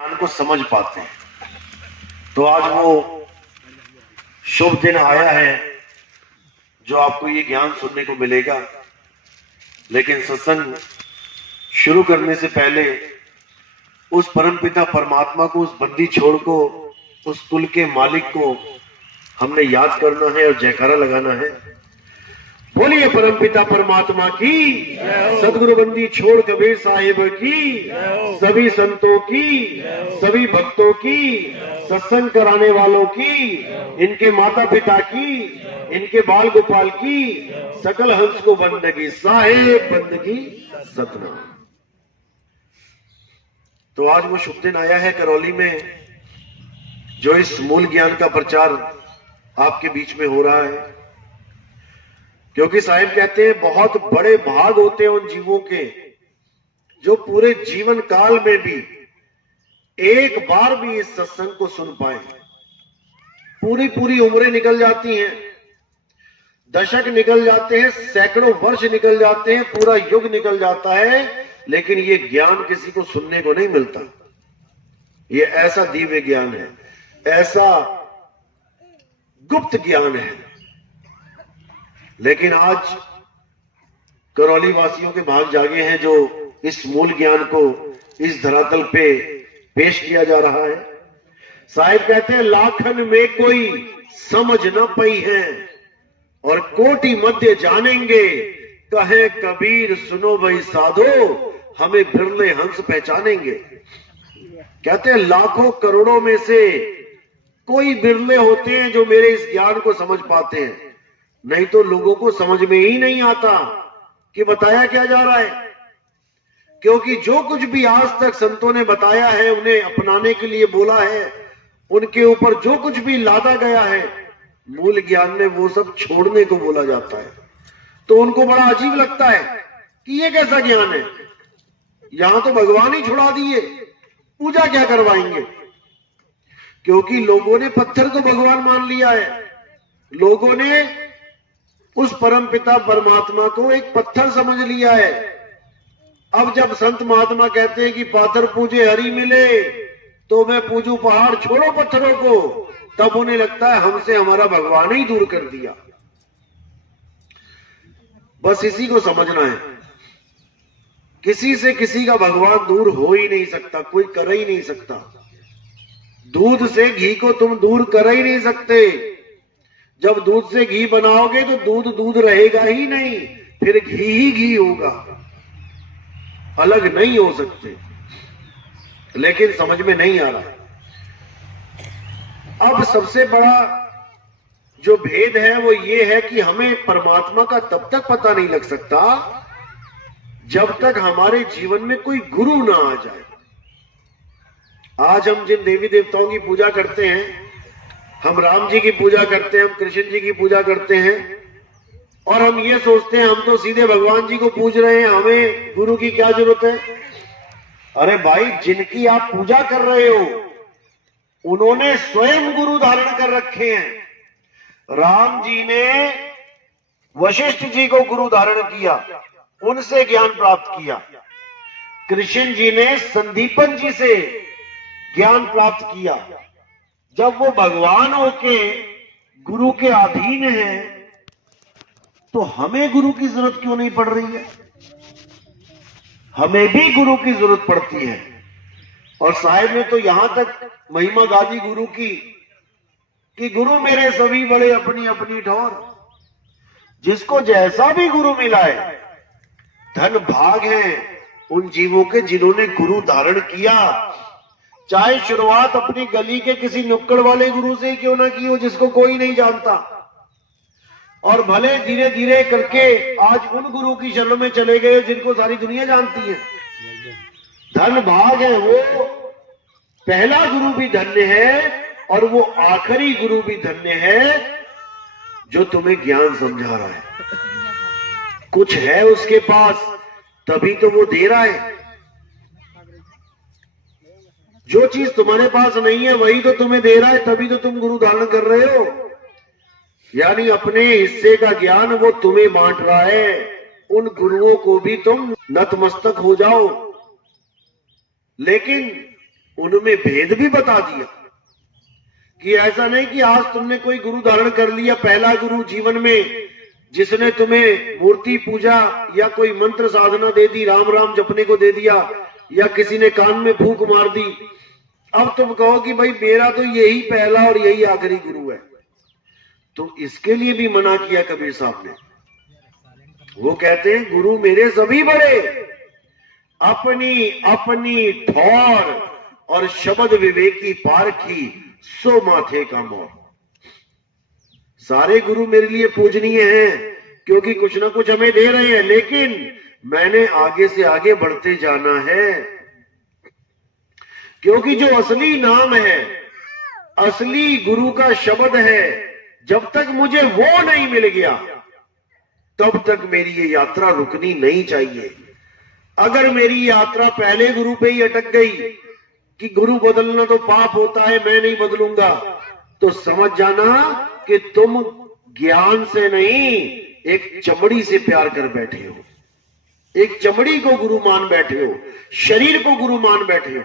ज्ञान को समझ पाते हैं। तो आज वो शुभ दिन आया है जो आपको ये ज्ञान सुनने को मिलेगा। लेकिन सत्संग शुरू करने से पहले उस परमपिता परमात्मा को, उस बंदी छोड़ को, उस कुल के मालिक को हमने याद करना है और जयकारा लगाना है। बोलिए परमपिता परमात्मा की, सदगुरु बंदी छोड़ कबीर साहिब की, सभी संतों की, सभी भक्तों की, सत्संग कराने वालों की, इनके माता पिता की, इनके बाल गोपाल की, सकल हंस को बंदगी साहेब बंदगी सतनाम। तो आज वो शुभ दिन आया है करौली में, जो इस मूल ज्ञान का प्रचार आपके बीच में हो रहा है। क्योंकि साहिब कहते हैं बहुत बड़े भाग होते हैं उन जीवों के जो पूरे जीवन काल में भी एक बार भी इस सत्संग को सुन पाए। पूरी पूरी उम्रें निकल जाती हैं, दशक निकल जाते हैं, सैकड़ों वर्ष निकल जाते हैं, पूरा युग निकल जाता है, लेकिन ये ज्ञान किसी को सुनने को नहीं मिलता। ये ऐसा दिव्य ज्ञान है, ऐसा गुप्त ज्ञान है। लेकिन आज करौली वासियों के भाग जागे हैं जो इस मूल ज्ञान को इस धरातल पे पेश किया जा रहा है। साहिब कहते हैं लाखन में कोई समझ न पई है और कोटि मध्य जानेंगे, कहे कबीर सुनो भाई साधो, हमें बिरले हंस पहचानेंगे। कहते हैं लाखों करोड़ों में से कोई बिरले होते हैं जो मेरे इस ज्ञान को समझ पाते हैं, नहीं तो लोगों को समझ में ही नहीं आता कि बताया क्या जा रहा है। क्योंकि जो कुछ भी आज तक संतों ने बताया है, उन्हें अपनाने के लिए बोला है, उनके ऊपर जो कुछ भी लादा गया है, मूल ज्ञान में वो सब छोड़ने को बोला जाता है। तो उनको बड़ा अजीब लगता है कि ये कैसा ज्ञान है, यहां तो भगवान ही छुड़ा दिए, पूजा क्या करवाएंगे। क्योंकि लोगों ने पत्थर को भगवान मान लिया है, लोगों ने उस परम पिता परमात्मा को एक पत्थर समझ लिया है। अब जब संत महात्मा कहते हैं कि पाथर पूजे हरि मिले, तो मैं पूजू पहाड़, छोड़ो पत्थरों को, तब उन्हें लगता है हमसे हमारा भगवान ही दूर कर दिया। बस इसी को समझना है, किसी से किसी का भगवान दूर हो ही नहीं सकता, कोई कर ही नहीं सकता। दूध से घी को तुम दूर कर ही नहीं सकते। जब दूध से घी बनाओगे तो दूध दूध रहेगा ही नहीं, फिर घी ही घी होगा, अलग नहीं हो सकते। लेकिन समझ में नहीं आ रहा। अब सबसे बड़ा जो भेद है वो ये है कि हमें परमात्मा का तब तक पता नहीं लग सकता जब तक हमारे जीवन में कोई गुरु ना आ जाए। आज हम जिन देवी देवताओं की पूजा करते हैं, हम राम जी की पूजा करते हैं, हम कृष्ण जी की पूजा करते हैं, और हम ये सोचते हैं हम तो सीधे भगवान जी को पूज रहे हैं, हमें गुरु की क्या जरूरत है। अरे भाई, जिनकी आप पूजा कर रहे हो उन्होंने स्वयं गुरु धारण कर रखे हैं। राम जी ने वशिष्ठ जी को गुरु धारण किया, उनसे ज्ञान प्राप्त किया। कृष्ण जी ने संदीपन जी से ज्ञान प्राप्त किया। जब वो भगवान होके गुरु के अधीन है, तो हमें गुरु की जरूरत क्यों नहीं पड़ रही है। हमें भी गुरु की जरूरत पड़ती है। और साहिब ने तो यहां तक महिमा गा दी गुरु की कि गुरु मेरे सभी बड़े अपनी अपनी ठौर। जिसको जैसा भी गुरु मिला है, धन भाग है उन जीवों के जिन्होंने गुरु धारण किया। चाहे शुरुआत अपनी गली के किसी नुक्कड़ वाले गुरु से क्यों ना की हो, जिसको कोई नहीं जानता, और भले धीरे धीरे करके आज उन गुरु की शरण में चले गए जिनको सारी दुनिया जानती है। धन भाग है, वो पहला गुरु भी धन्य है और वो आखिरी गुरु भी धन्य है जो तुम्हें ज्ञान समझा रहा है। कुछ है उसके पास तभी तो वो दे रहा है। जो चीज तुम्हारे पास नहीं है वही तो तुम्हें दे रहा है, तभी तो तुम गुरु धारण कर रहे हो। यानी अपने हिस्से का ज्ञान वो तुम्हें बांट रहा है। उन गुरुओं को भी तुम नतमस्तक हो जाओ। लेकिन उनमें भेद भी बता दिया कि ऐसा नहीं कि आज तुमने कोई गुरु धारण कर लिया, पहला गुरु जीवन में जिसने तुम्हें मूर्ति पूजा या कोई मंत्र साधना दे दी, राम राम जपने को दे दिया, या किसी ने कान में फूंक मार दी, अब तुम कहो कि भाई मेरा तो यही पहला और यही आखिरी गुरु है। तो इसके लिए भी मना किया कबीर साहब ने। वो कहते हैं गुरु मेरे सभी बड़े, अपनी अपनी ठौर और शब्द विवेकी पारखी सो माथे का मोर। सारे गुरु मेरे लिए पूजनीय हैं क्योंकि कुछ ना कुछ हमें दे रहे हैं, लेकिन मैंने आगे से आगे बढ़ते जाना है, क्योंकि जो असली नाम है, असली गुरु का शब्द है, जब तक मुझे वो नहीं मिल गया तब तक मेरी ये यात्रा रुकनी नहीं चाहिए। अगर मेरी यात्रा पहले गुरु पे ही अटक गई कि गुरु बदलना तो पाप होता है, मैं नहीं बदलूंगा, तो समझ जाना कि तुम ज्ञान से नहीं एक चमड़ी से प्यार कर बैठे हो, एक चमड़ी को गुरु मान बैठे हो, शरीर को गुरु मान बैठे हो।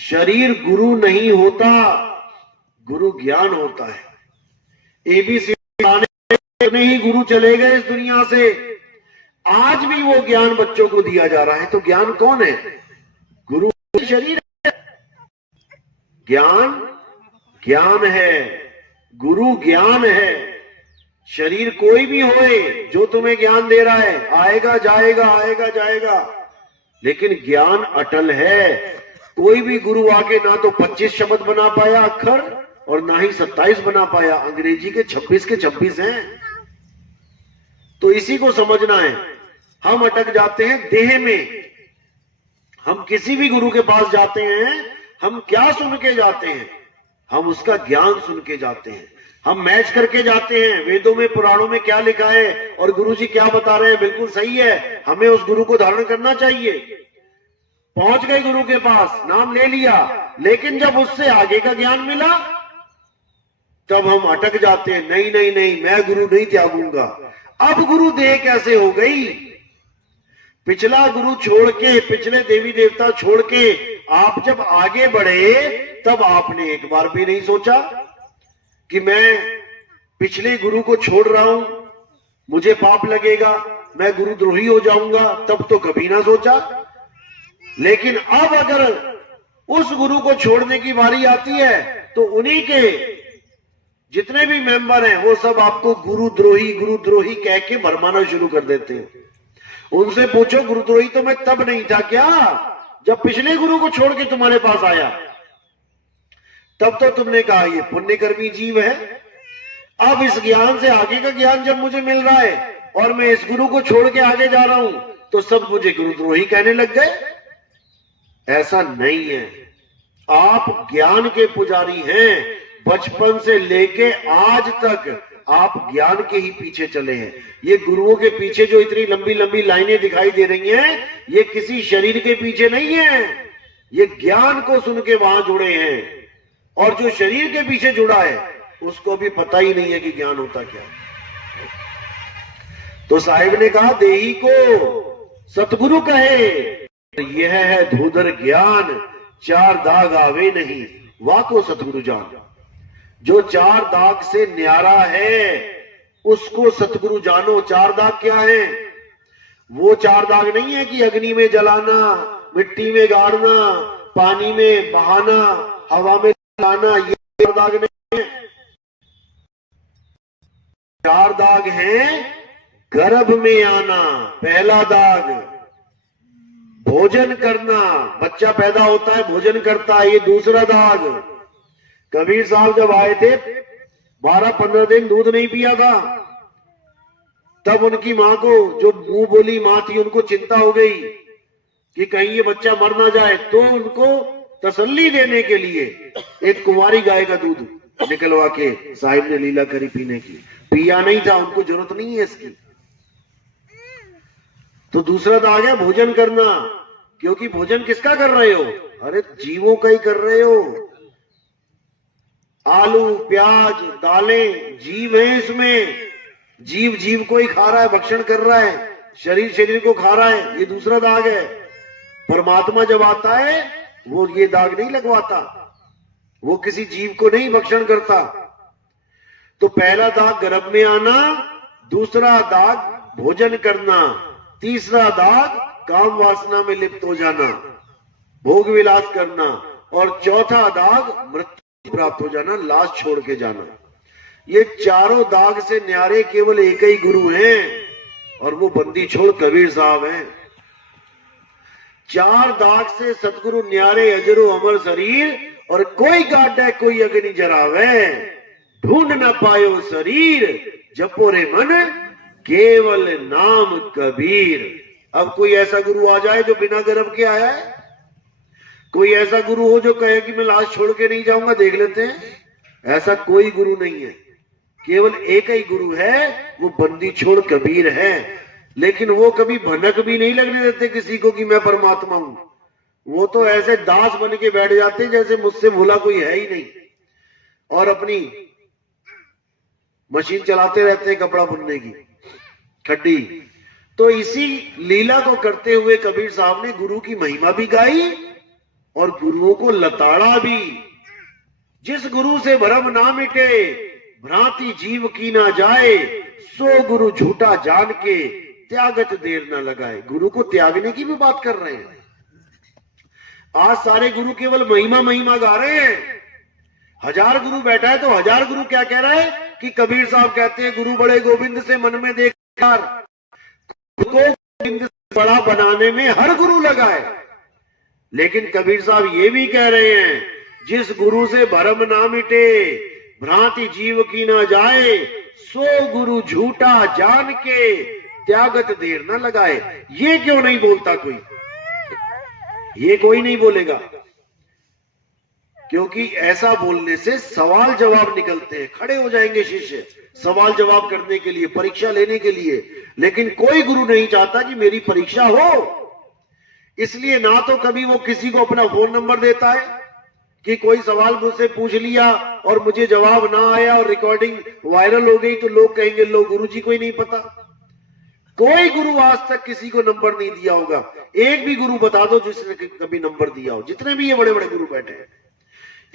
शरीर गुरु नहीं होता, गुरु ज्ञान होता है। एबीसी में ही गुरु चले गए इस दुनिया से, आज भी वो ज्ञान बच्चों को दिया जा रहा है। तो ज्ञान कौन है? गुरु शरीर है। ज्ञान ज्ञान है, गुरु ज्ञान है। शरीर कोई भी होए जो तुम्हें ज्ञान दे रहा है, आएगा जाएगा आएगा जाएगा, लेकिन ज्ञान अटल है। कोई भी गुरु आके ना तो 25 शब्द बना पाया अक्षर, और ना ही 27 बना पाया। अंग्रेजी के 26 के 26 हैं। तो इसी को समझना है। हम अटक जाते हैं देह में। हम किसी भी गुरु के पास जाते हैं, हम क्या सुन के जाते हैं? हम उसका ज्ञान सुन के जाते हैं। हम मैच करके जाते हैं, वेदों में पुराणों में क्या लिखा है और गुरु जी क्या बता रहे हैं, बिल्कुल सही है, हमें उस गुरु को धारण करना चाहिए। पहुंच गए गुरु के पास, नाम ले लिया, लेकिन जब उससे आगे का ज्ञान मिला तब हम अटक जाते हैं। नहीं नहीं नहीं, मैं गुरु नहीं त्यागूंगा। अब गुरु देह कैसे हो गई? पिछला गुरु छोड़ के, पिछले देवी देवता छोड़ के आप जब आगे बढ़े, तब आपने एक बार भी नहीं सोचा कि मैं पिछले गुरु को छोड़ रहा हूं, मुझे पाप लगेगा, मैं गुरुद्रोही हो जाऊंगा। तब तो कभी ना सोचा। लेकिन अब अगर उस गुरु को छोड़ने की बारी आती है तो उन्हीं के जितने भी मेंबर हैं वो सब आपको गुरुद्रोही कह के भरमाना शुरू कर देते हैं। उनसे पूछो, गुरुद्रोही तो मैं तब नहीं था क्या जब पिछले गुरु को छोड़ के तुम्हारे पास आया? तब तो तुमने कहा ये पुण्यकर्मी जीव है। अब इस ज्ञान से आगे का ज्ञान जब मुझे मिल रहा है और मैं इस गुरु को छोड़ के आगे जा रहा हूं, तो सब मुझे गुरुद्रोही कहने लग गए। ऐसा नहीं है। आप ज्ञान के पुजारी हैं। बचपन से लेके आज तक आप ज्ञान के ही पीछे चले हैं। ये गुरुओं के पीछे जो इतनी लंबी लंबी लाइनें दिखाई दे रही हैं, ये किसी शरीर के पीछे नहीं है, ये ज्ञान को सुन के वहां जुड़े हैं। और जो शरीर के पीछे जुड़ा है उसको भी पता ही नहीं है कि ज्ञान होता क्या। तो साहिब ने कहा, देही को सतगुरु कहे, यह है धूधर ज्ञान, 4 दाग आवे नहीं, वाको सतगुरु जान। जो 4 दाग से न्यारा है उसको सतगुरु जानो। 4 दाग क्या है? वो 4 दाग नहीं है कि अग्नि में जलाना, मिट्टी में गाड़ना, पानी में बहाना, हवा में लाना, ये 4 दाग नहीं है। 4 दाग हैं गर्भ में आना, पहला दाग। भोजन करना, बच्चा पैदा होता है भोजन करता है, ये दूसरा दाग। कबीर साहब जब आए थे 12-15 दिन दूध नहीं पिया था, तब उनकी मां को, जो मुंह बोली मां थी, उनको चिंता हो गई कि कहीं ये बच्चा मर ना जाए। तो उनको तसल्ली देने के लिए एक कुंवारी गाय का दूध निकलवा के साहिब ने लीला करी पीने की। पिया नहीं था, उनको जरूरत नहीं है इसकी। तो दूसरा दाग है भोजन करना, क्योंकि भोजन किसका कर रहे हो? अरे जीवों का ही कर रहे हो। आलू प्याज दालें जीव है, इसमें जीव जीव को ही खा रहा है, भक्षण कर रहा है, शरीर शरीर को खा रहा है, ये दूसरा दाग है। परमात्मा जब आता है वो ये दाग नहीं लगवाता, वो किसी जीव को नहीं भक्षण करता। तो पहला दाग गर्भ में आना, दूसरा दाग भोजन करना, तीसरा दाग काम वासना में लिप्त हो जाना, भोग विलास करना, और चौथा दाग मृत्यु प्राप्त हो जाना, लाश छोड़ के जाना। ये चारों दाग से न्यारे केवल एक ही गुरु हैं, और वो बंदी छोड़ कबीर साहब हैं। चार दाग से सतगुरु न्यारे अजरो अमर शरीर, और कोई गाड्डा कोई अग्नि जरावे, ढूंढ न पायो शरीर, जपो रे मन केवल नाम कबीर। अब कोई ऐसा गुरु आ जाए जो बिना गर्भ के आया है? कोई ऐसा गुरु हो जो कहे कि मैं लाश छोड़ के नहीं जाऊंगा? देख लेते हैं, ऐसा कोई गुरु नहीं है। केवल एक ही गुरु है, वो बंदी छोड़ कबीर है। लेकिन वो कभी भनक भी नहीं लगने देते किसी को कि मैं परमात्मा हूं। वो तो ऐसे दास बन के बैठ जाते हैं जैसे मुझसे भूला कोई है ही नहीं, और अपनी मशीन चलाते रहते हैं कपड़ा बुनने की, खड्डी। तो इसी लीला को करते हुए कबीर साहब ने गुरु की महिमा भी गाई और गुरुओं को लताड़ा भी। जिस गुरु से भरम ना मिटे, भ्रांति जीव की ना जाए, सो गुरु झूठा जान के त्यागत देर ना लगाए। गुरु को त्यागने की भी बात कर रहे हैं। आज सारे गुरु केवल महिमा महिमा गा रहे हैं। 1000 गुरु बैठा है तो 1000 गुरु क्या कह रहा है कि कबीर साहब कहते हैं गुरु बड़े गोविंद से मन में देख को गोविंद से बड़ा बनाने में हर गुरु लगा है। लेकिन कबीर साहब ये भी कह रहे हैं, जिस गुरु से भरम ना मिटे, भ्रांति जीव की ना जाए, सो गुरु झूठा जान के त्यागत देर ना लगाए। ये क्यों नहीं बोलता कोई? ये कोई नहीं बोलेगा, क्योंकि ऐसा बोलने से सवाल जवाब निकलते हैं। खड़े हो जाएंगे शिष्य सवाल जवाब करने के लिए, परीक्षा लेने के लिए। लेकिन कोई गुरु नहीं चाहता कि मेरी परीक्षा हो। इसलिए ना तो कभी वो किसी को अपना फोन नंबर देता है कि कोई सवाल मुझसे पूछ लिया और मुझे जवाब ना आया और रिकॉर्डिंग वायरल हो गई तो लोग कहेंगे लो गुरु जी को ही नहीं पता। कोई गुरु आज तक किसी को नंबर नहीं दिया होगा। एक भी गुरु बता दो जिसने कभी नंबर दिया हो। जितने भी ये बड़े बड़े गुरु बैठे हैं,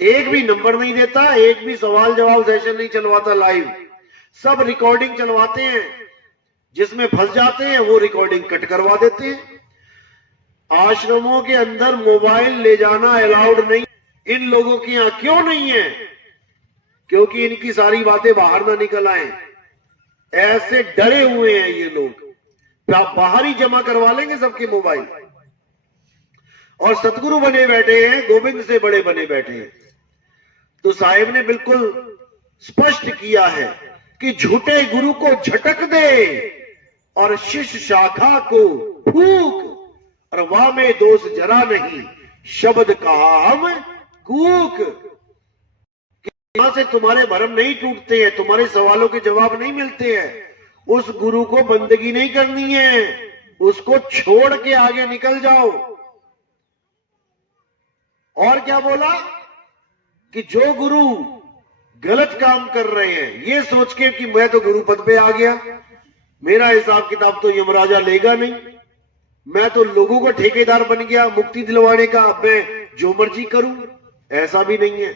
एक भी नंबर नहीं देता, एक भी सवाल जवाब सेशन नहीं चलवाता लाइव। सब रिकॉर्डिंग चलवाते हैं, जिसमें फंस जाते हैं वो रिकॉर्डिंग कट करवा देते हैं। आश्रमों के अंदर मोबाइल ले जाना अलाउड नहीं। इन लोगों की यहां क्यों नहीं है? क्योंकि इनकी सारी बातें बाहर ना निकल आए। ऐसे डरे हुए हैं ये लोग, बाहर ही जमा करवा लेंगे सबके मोबाइल। और सतगुरु बने बैठे हैं, गोविंद से बड़े बने बैठे हैं। तो साहिब ने बिल्कुल स्पष्ट किया है कि झूठे गुरु को झटक दे और शिष्य शाखा को फूक, और वाह में दोष जरा नहीं, शब्द कहा हम कूक। यहां से तुम्हारे भरम नहीं टूटते हैं, तुम्हारे सवालों के जवाब नहीं मिलते हैं। उस गुरु को बंदगी नहीं करनी है, उसको छोड़ के आगे निकल जाओ। और क्या बोला कि जो गुरु गलत काम कर रहे हैं, ये सोच के कि मैं तो गुरु पद पे आ गया, मेरा हिसाब किताब तो यमराजा लेगा नहीं, मैं तो लोगों का ठेकेदार बन गया मुक्ति दिलवाने का, अब मैं जो मर्जी करूं। ऐसा भी नहीं है।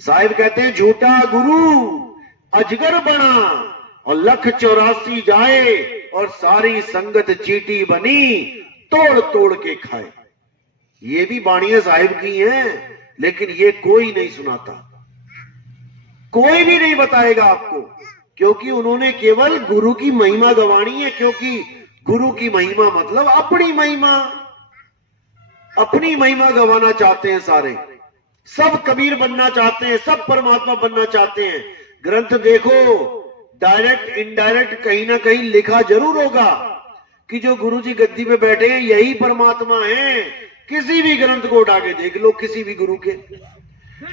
साहिब कहते हैं झूठा गुरु अजगर बना और 1,84 जाए, और सारी संगत चीटी बनी तोड़ तोड़ के खाए। ये भी बाणियां साहिब की हैं, लेकिन ये कोई नहीं सुनाता, कोई भी नहीं बताएगा आपको, क्योंकि उन्होंने केवल गुरु की महिमा गवानी है। क्योंकि गुरु की महिमा मतलब अपनी महिमा, अपनी महिमा गवाना चाहते हैं सारे। सब कबीर बनना चाहते हैं, सब परमात्मा बनना चाहते हैं। ग्रंथ देखो, डायरेक्ट इनडायरेक्ट कहीं ना कहीं लिखा जरूर होगा कि जो गुरु जी गद्दी पे बैठे हैं यही परमात्मा हैं। किसी भी ग्रंथ को उठा के देख लो, किसी भी गुरु के,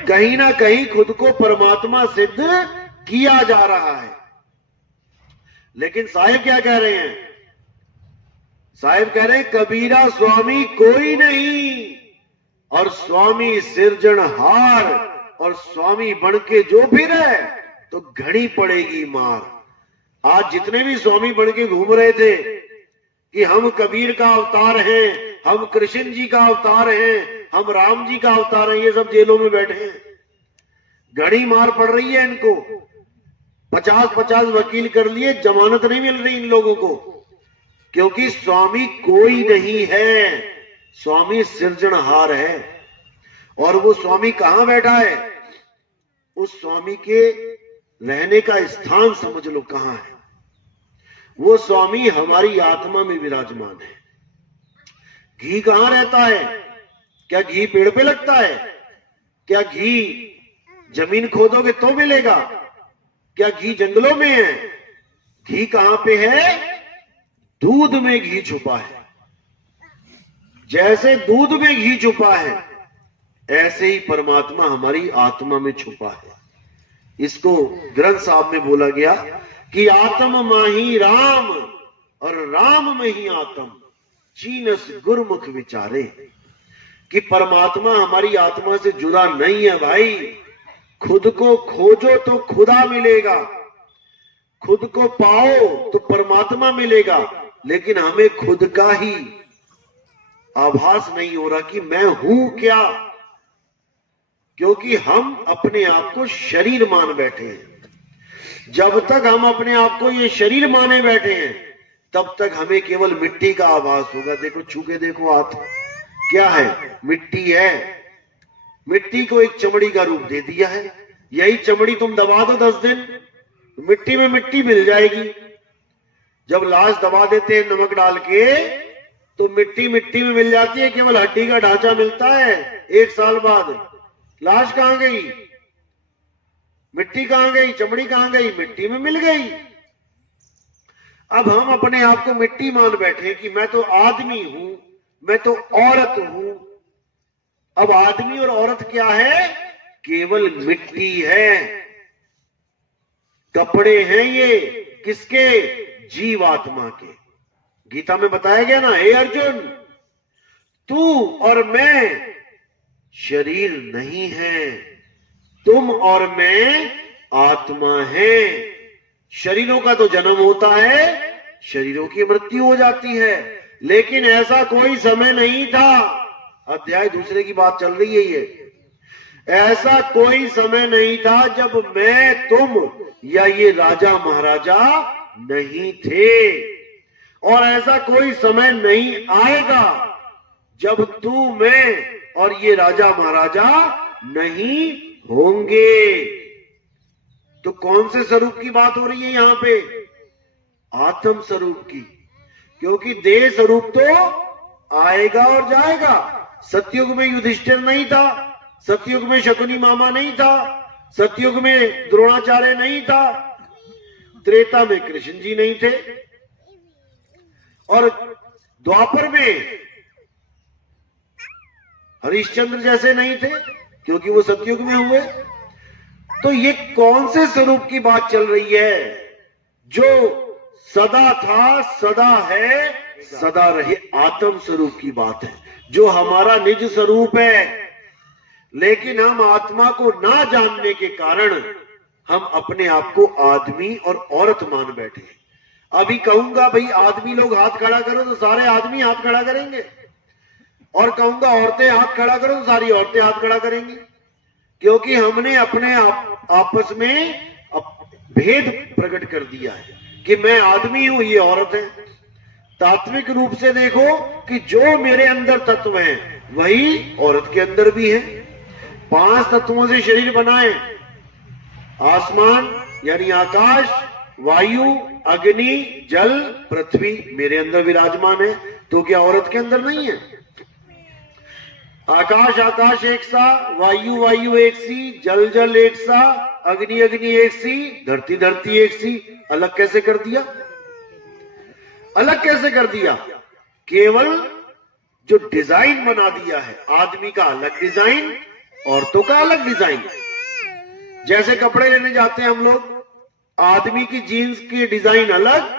कहीं ना कहीं खुद को परमात्मा सिद्ध किया जा रहा है। लेकिन साहिब क्या कह रहे हैं? साहिब कह रहे हैं कबीरा स्वामी कोई नहीं, और स्वामी सिरजनहार, और स्वामी बन के जो फिरे तो घड़ी पड़ेगी मार। आज जितने भी स्वामी बन के घूम रहे थे कि हम कबीर का अवतार हैं, हम कृष्ण जी का अवतार हैं, हम राम जी का अवतार हैं, ये सब जेलों में बैठे हैं। घड़ी मार पड़ रही है इनको, 50-50 वकील कर लिए, जमानत नहीं मिल रही इन लोगों को, क्योंकि स्वामी कोई नहीं है, स्वामी सृजनहार है। और वो स्वामी कहां बैठा है? उस स्वामी के रहने का स्थान समझ लो कहां है। वो स्वामी हमारी आत्मा में विराजमान है। घी कहां रहता है? क्या घी पेड़ पे लगता है? क्या घी जमीन खोदोगे तो मिलेगा? क्या घी जंगलों में है? घी कहां पे है? दूध में घी छुपा है। जैसे दूध में घी छुपा है, ऐसे ही परमात्मा हमारी आत्मा में छुपा है। इसको ग्रंथ साहब में बोला गया कि आत्म माही राम और राम में ही आत्म, चीनस गुरमुख विचारे। कि परमात्मा हमारी आत्मा से जुड़ा नहीं है भाई। खुद को खोजो तो खुदा मिलेगा, खुद को पाओ तो परमात्मा मिलेगा, लेकिन हमें खुद का ही आभास नहीं हो रहा कि मैं हूं क्या, क्योंकि हम अपने आप को शरीर मान बैठे हैं। जब तक हम अपने आप को ये शरीर माने बैठे हैं, तब तक हमें केवल मिट्टी का आभास होगा। देखो, छू के देखो, हाथ क्या है? मिट्टी है। मिट्टी को एक चमड़ी का रूप दे दिया है। यही चमड़ी तुम दबा दो 10 दिन, मिट्टी में मिट्टी मिल जाएगी। जब लाश दबा देते हैं नमक डाल के, तो मिट्टी मिट्टी में मिल जाती है, केवल हड्डी का ढांचा मिलता है। 1 साल बाद लाश कहां गई? मिट्टी कहां गई? चमड़ी कहां गई? मिट्टी में मिल गई। अब हम अपने आप को मिट्टी मान बैठे कि मैं तो आदमी हूं, मैं तो औरत हूं। अब आदमी और औरत क्या है? केवल मिट्टी है, कपड़े हैं ये। किसके? जीवात्मा के। गीता में बताया गया ना, हे अर्जुन, तू और मैं शरीर नहीं है, तुम और मैं आत्मा है। शरीरों का तो जन्म होता है, शरीरों की मृत्यु हो जाती है, लेकिन ऐसा कोई समय नहीं था। अध्याय दूसरे की बात चल रही है ये। ऐसा कोई समय नहीं था जब मैं, तुम या ये राजा महाराजा नहीं थे, और ऐसा कोई समय नहीं आएगा जब तू, मैं और ये राजा महाराजा नहीं होंगे। तो कौन से स्वरूप की बात हो रही है यहां पे? आत्म स्वरूप की। क्योंकि देह स्वरूप तो आएगा और जाएगा। सतयुग में युधिष्ठिर नहीं था, सतयुग में शकुनी मामा नहीं था, सतयुग में द्रोणाचार्य नहीं था, त्रेता में कृष्ण जी नहीं थे, और द्वापर में हरिश्चंद्र जैसे नहीं थे, क्योंकि वो सतयुग में हुए। तो ये कौन से स्वरूप की बात चल रही है? जो सदा था, सदा है, सदा रहे, आत्म स्वरूप की बात है, जो हमारा निज स्वरूप है। लेकिन हम आत्मा को ना जानने के कारण हम अपने आप को आदमी और औरत मान बैठे। अभी कहूंगा भाई आदमी लोग हाथ खड़ा करो तो सारे आदमी हाथ खड़ा करेंगे, और कहूंगा औरतें हाथ खड़ा करो तो सारी औरतें हाथ खड़ा करेंगी, क्योंकि हमने अपने आपस में भेद प्रकट कर दिया है कि मैं आदमी हूं, ये औरत है। तात्विक रूप से देखो कि जो मेरे अंदर तत्व हैं वही औरत के अंदर भी है। 5 तत्वों से शरीर बनाए, आसमान यानी आकाश, वायु, अग्नि, जल, पृथ्वी मेरे अंदर विराजमान है, तो क्या औरत के अंदर नहीं है? आकाश आकाश एक सा, वायु वायु एक सी, जल जल एक सा, अग्नि अग्नि एक सी, धरती धरती एक सी। अलग कैसे कर दिया? अलग कैसे कर दिया? केवल जो डिजाइन बना दिया है, आदमी का अलग डिजाइन, औरतों का अलग डिजाइन। जैसे कपड़े लेने जाते हैं हम लोग, आदमी की जीन्स की डिजाइन अलग,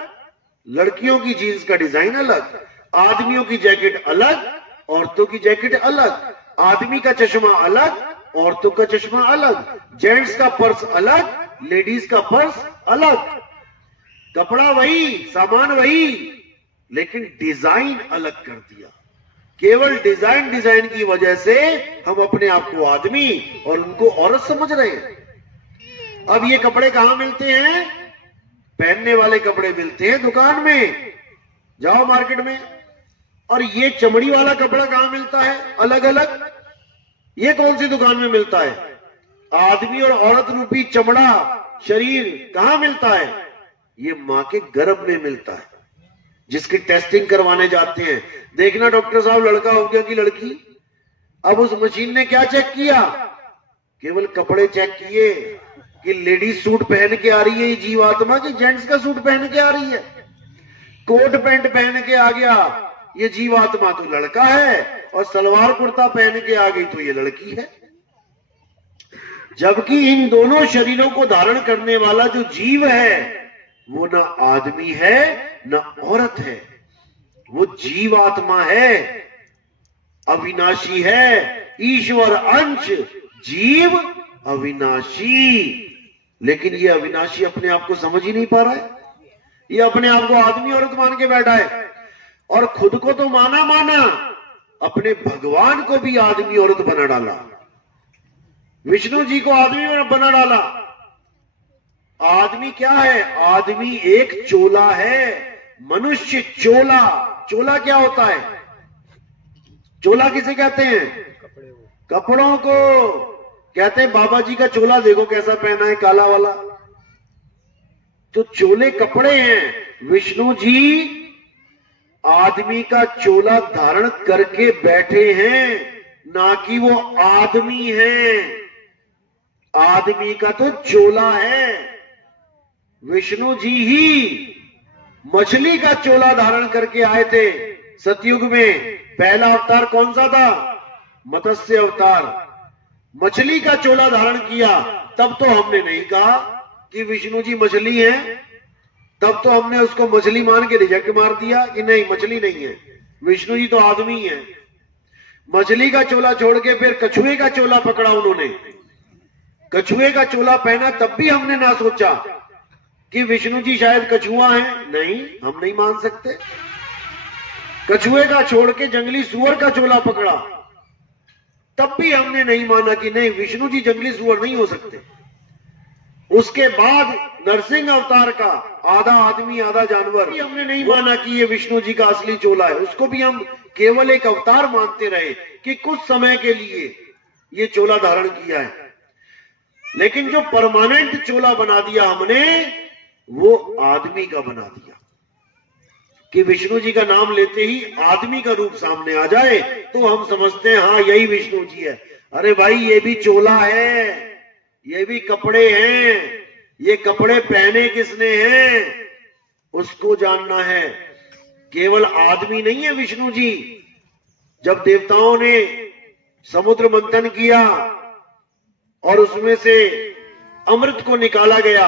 लड़कियों की जीन्स का डिजाइन अलग, आदमियों की जैकेट अलग, औरतों की जैकेट अलग, आदमी का चश्मा अलग, औरतों का चश्मा अलग, जेंट्स का पर्स अलग, लेडीज का पर्स अलग। कपड़ा वही, सामान वही, लेकिन डिजाइन अलग कर दिया। केवल डिजाइन की वजह से हम अपने आप को आदमी और उनको औरत समझ रहे हैं। अब ये कपड़े कहां मिलते हैं? पहनने वाले कपड़े मिलते हैं दुकान में, जाओ मार्केट में। और ये चमड़ी वाला कपड़ा कहां मिलता है अलग अलग? ये कौन सी दुकान में मिलता है? आदमी और औरत रूपी चमड़ा शरीर कहां मिलता है? ये मां के गर्भ में मिलता है, जिसकी टेस्टिंग करवाने जाते हैं। देखना डॉक्टर साहब लड़का हो गया कि लड़की। अब उस मशीन ने क्या चेक किया? केवल कपड़े चेक किए कि लेडीज सूट पहन के आ रही है ये जीवात्मा, की जेंट्स का सूट पहन के आ रही है, कोट पैंट पहन के आ गया ये जीवात्मा तो लड़का है, और सलवार कुर्ता पहन के आ गई तो ये लड़की है। जबकि इन दोनों शरीरों को धारण करने वाला जो जीव है वो ना आदमी है ना औरत है, वो जीवात्मा है, अविनाशी है, ईश्वर अंश, जीव अविनाशी। लेकिन ये अविनाशी अपने आप को समझ ही नहीं पा रहा है। ये अपने आप को आदमी औरत मान के बैठा है, और खुद को तो माना, अपने भगवान को भी आदमी औरत बना डाला, विष्णु जी को आदमी औरत बना डाला। आदमी क्या है? आदमी एक चोला है, मनुष्य चोला। चोला क्या होता है? चोला किसे कहते हैं? कपड़ों को कहते हैं। बाबा जी का चोला देखो कैसा पहना है, काला वाला। तो चोले कपड़े हैं। विष्णु जी आदमी का चोला धारण करके बैठे हैं, ना कि वो आदमी है। आदमी का तो चोला है। विष्णु जी ही मछली का चोला धारण करके आए थे सतयुग में। पहला अवतार कौन सा था? मत्स्य अवतार। मछली का चोला धारण किया। तब तो हमने नहीं कहा कि विष्णु जी मछली हैं, तब तो हमने उसको मछली मान के रिजेक्ट मार दिया कि नहीं मछली नहीं है, विष्णु जी तो आदमी है। मछली का चोला छोड़ के फिर कछुए का चोला पकड़ा उन्होंने, कछुए का चोला पहना। तब भी हमने ना सोचा कि विष्णु जी शायद कछुआ है, नहीं, हम नहीं मान सकते। कछुए का छोड़ के जंगली सुअर का चोला पकड़ा, तब भी हमने नहीं माना कि नहीं विष्णु जी जंगली सुअर नहीं हो सकते। उसके बाद नरसिंह अवतार का आधा आदमी आधा जानवर, हमने नहीं माना कि ये विष्णु जी का असली चोला है। उसको भी हम केवल एक अवतार मानते रहे कि कुछ समय के लिए ये चोला धारण किया है। लेकिन जो परमानेंट चोला बना दिया हमने, वो आदमी का बना दिया कि विष्णु जी का नाम लेते ही आदमी का रूप सामने आ जाए तो हम समझते हैं हाँ यही विष्णु जी है। अरे भाई ये भी चोला है, ये भी कपड़े हैं। ये कपड़े पहने किसने हैं उसको जानना है। केवल आदमी नहीं है विष्णु जी। जब देवताओं ने समुद्र मंथन किया और उसमें से अमृत को निकाला गया,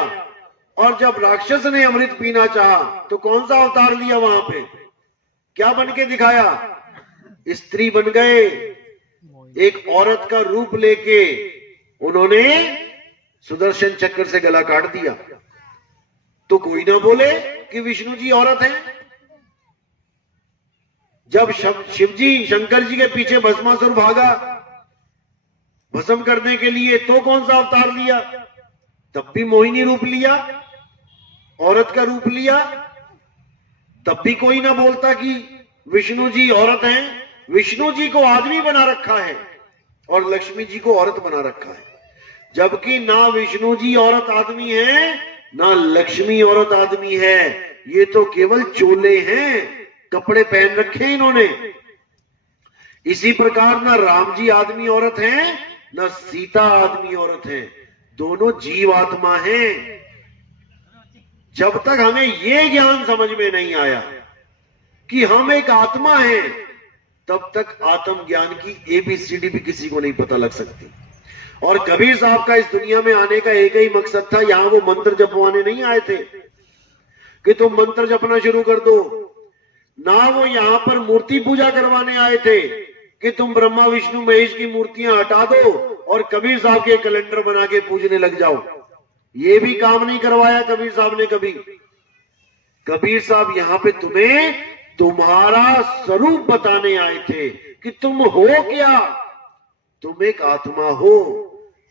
और जब राक्षस ने अमृत पीना चाहा तो कौन सा अवतार लिया? वहां पे क्या बन के दिखाया? स्त्री बन गए। एक औरत का रूप लेके उन्होंने सुदर्शन चक्र से गला काट दिया। तो कोई ना बोले कि विष्णु जी औरत हैं। जब शिव जी शंकर जी के पीछे भस्मासुर भागा भस्म करने के लिए, तो कौन सा अवतार लिया? तब भी मोहिनी रूप लिया, औरत का रूप लिया। तब भी कोई ना बोलता कि विष्णु जी औरत हैं। विष्णु जी को आदमी बना रखा है और लक्ष्मी जी को औरत बना रखा है। जबकि ना विष्णु जी औरत आदमी है, ना लक्ष्मी औरत आदमी है। ये तो केवल चोले हैं, कपड़े पहन रखे हैं इन्होंने। इसी प्रकार ना राम जी आदमी औरत हैं, ना सीता आदमी औरत है। दोनों जीव आत्मा हैं। जब तक हमें यह ज्ञान समझ में नहीं आया कि हम एक आत्मा हैं, तब तक आत्म ज्ञान की एबीसीडी भी किसी को नहीं पता लग सकती। और कबीर साहब का इस दुनिया में आने का एक ही मकसद था। यहां वो मंत्र जपवाने नहीं आए थे कि तुम मंत्र जपना शुरू कर दो, ना वो यहां पर मूर्ति पूजा करवाने आए थे कि तुम ब्रह्मा विष्णु महेश की मूर्तियां हटा दो और कबीर साहब के कैलेंडर बना के पूजने लग जाओ। ये भी काम नहीं करवाया कबीर साहब ने कभी। कबीर साहब यहां पे तुम्हें तुम्हारा स्वरूप बताने आए थे कि तुम हो क्या, तुम एक आत्मा हो,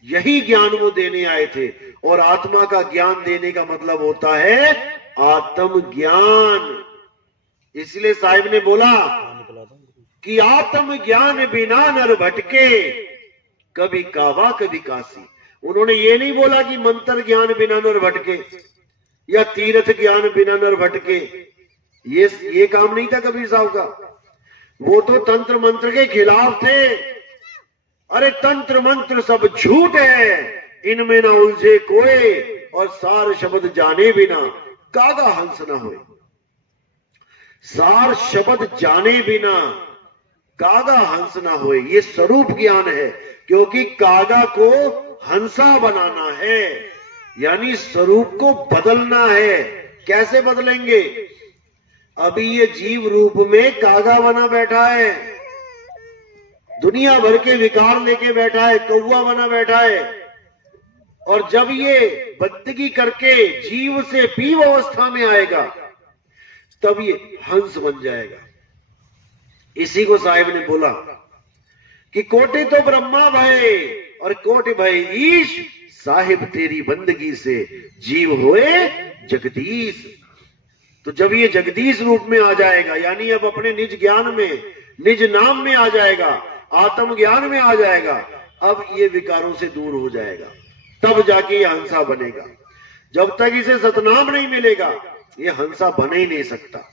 यही ज्ञान वो देने आए थे। और आत्मा का ज्ञान देने का मतलब होता है आत्म ज्ञान। इसलिए साहिब ने बोला कि आत्म ज्ञान बिना नर भटके, कभी कावा कभी काशी। उन्होंने ये नहीं बोला कि मंत्र ज्ञान बिना नर भटके या तीर्थ ज्ञान बिना नर भटके, ये काम नहीं था कबीर साहब का। वो तो तंत्र मंत्र के खिलाफ थे। अरे तंत्र मंत्र सब झूठ है, इनमें ना उलझे कोई, और सार शब्द जाने बिना कागा हंस ना होए। सार शब्द जाने बिना कागा हंस ना होए, ये स्वरूप ज्ञान है। क्योंकि कागा को हंसा बनाना है, यानी स्वरूप को बदलना है। कैसे बदलेंगे? अभी ये जीव रूप में कागा बना बैठा है, दुनिया भर के विकार लेके बैठा है, कौवा बना बैठा है। और जब ये बंदगी करके जीव से पीव अवस्था में आएगा, तब ये हंस बन जाएगा। इसी को साहिब ने बोला कि कोटि तो ब्रह्मा भय और कोटि भय ईश, साहिब तेरी बंदगी से जीव होए जगदीश। तो जब ये जगदीश रूप में आ जाएगा, यानी अब अपने निज ज्ञान में, निज नाम में आ जाएगा, आत्म ज्ञान में आ जाएगा, अब ये विकारों से दूर हो जाएगा, तब जाके ये हंसा बनेगा। जब तक इसे सतनाम नहीं मिलेगा, ये हंसा बन ही नहीं सकता।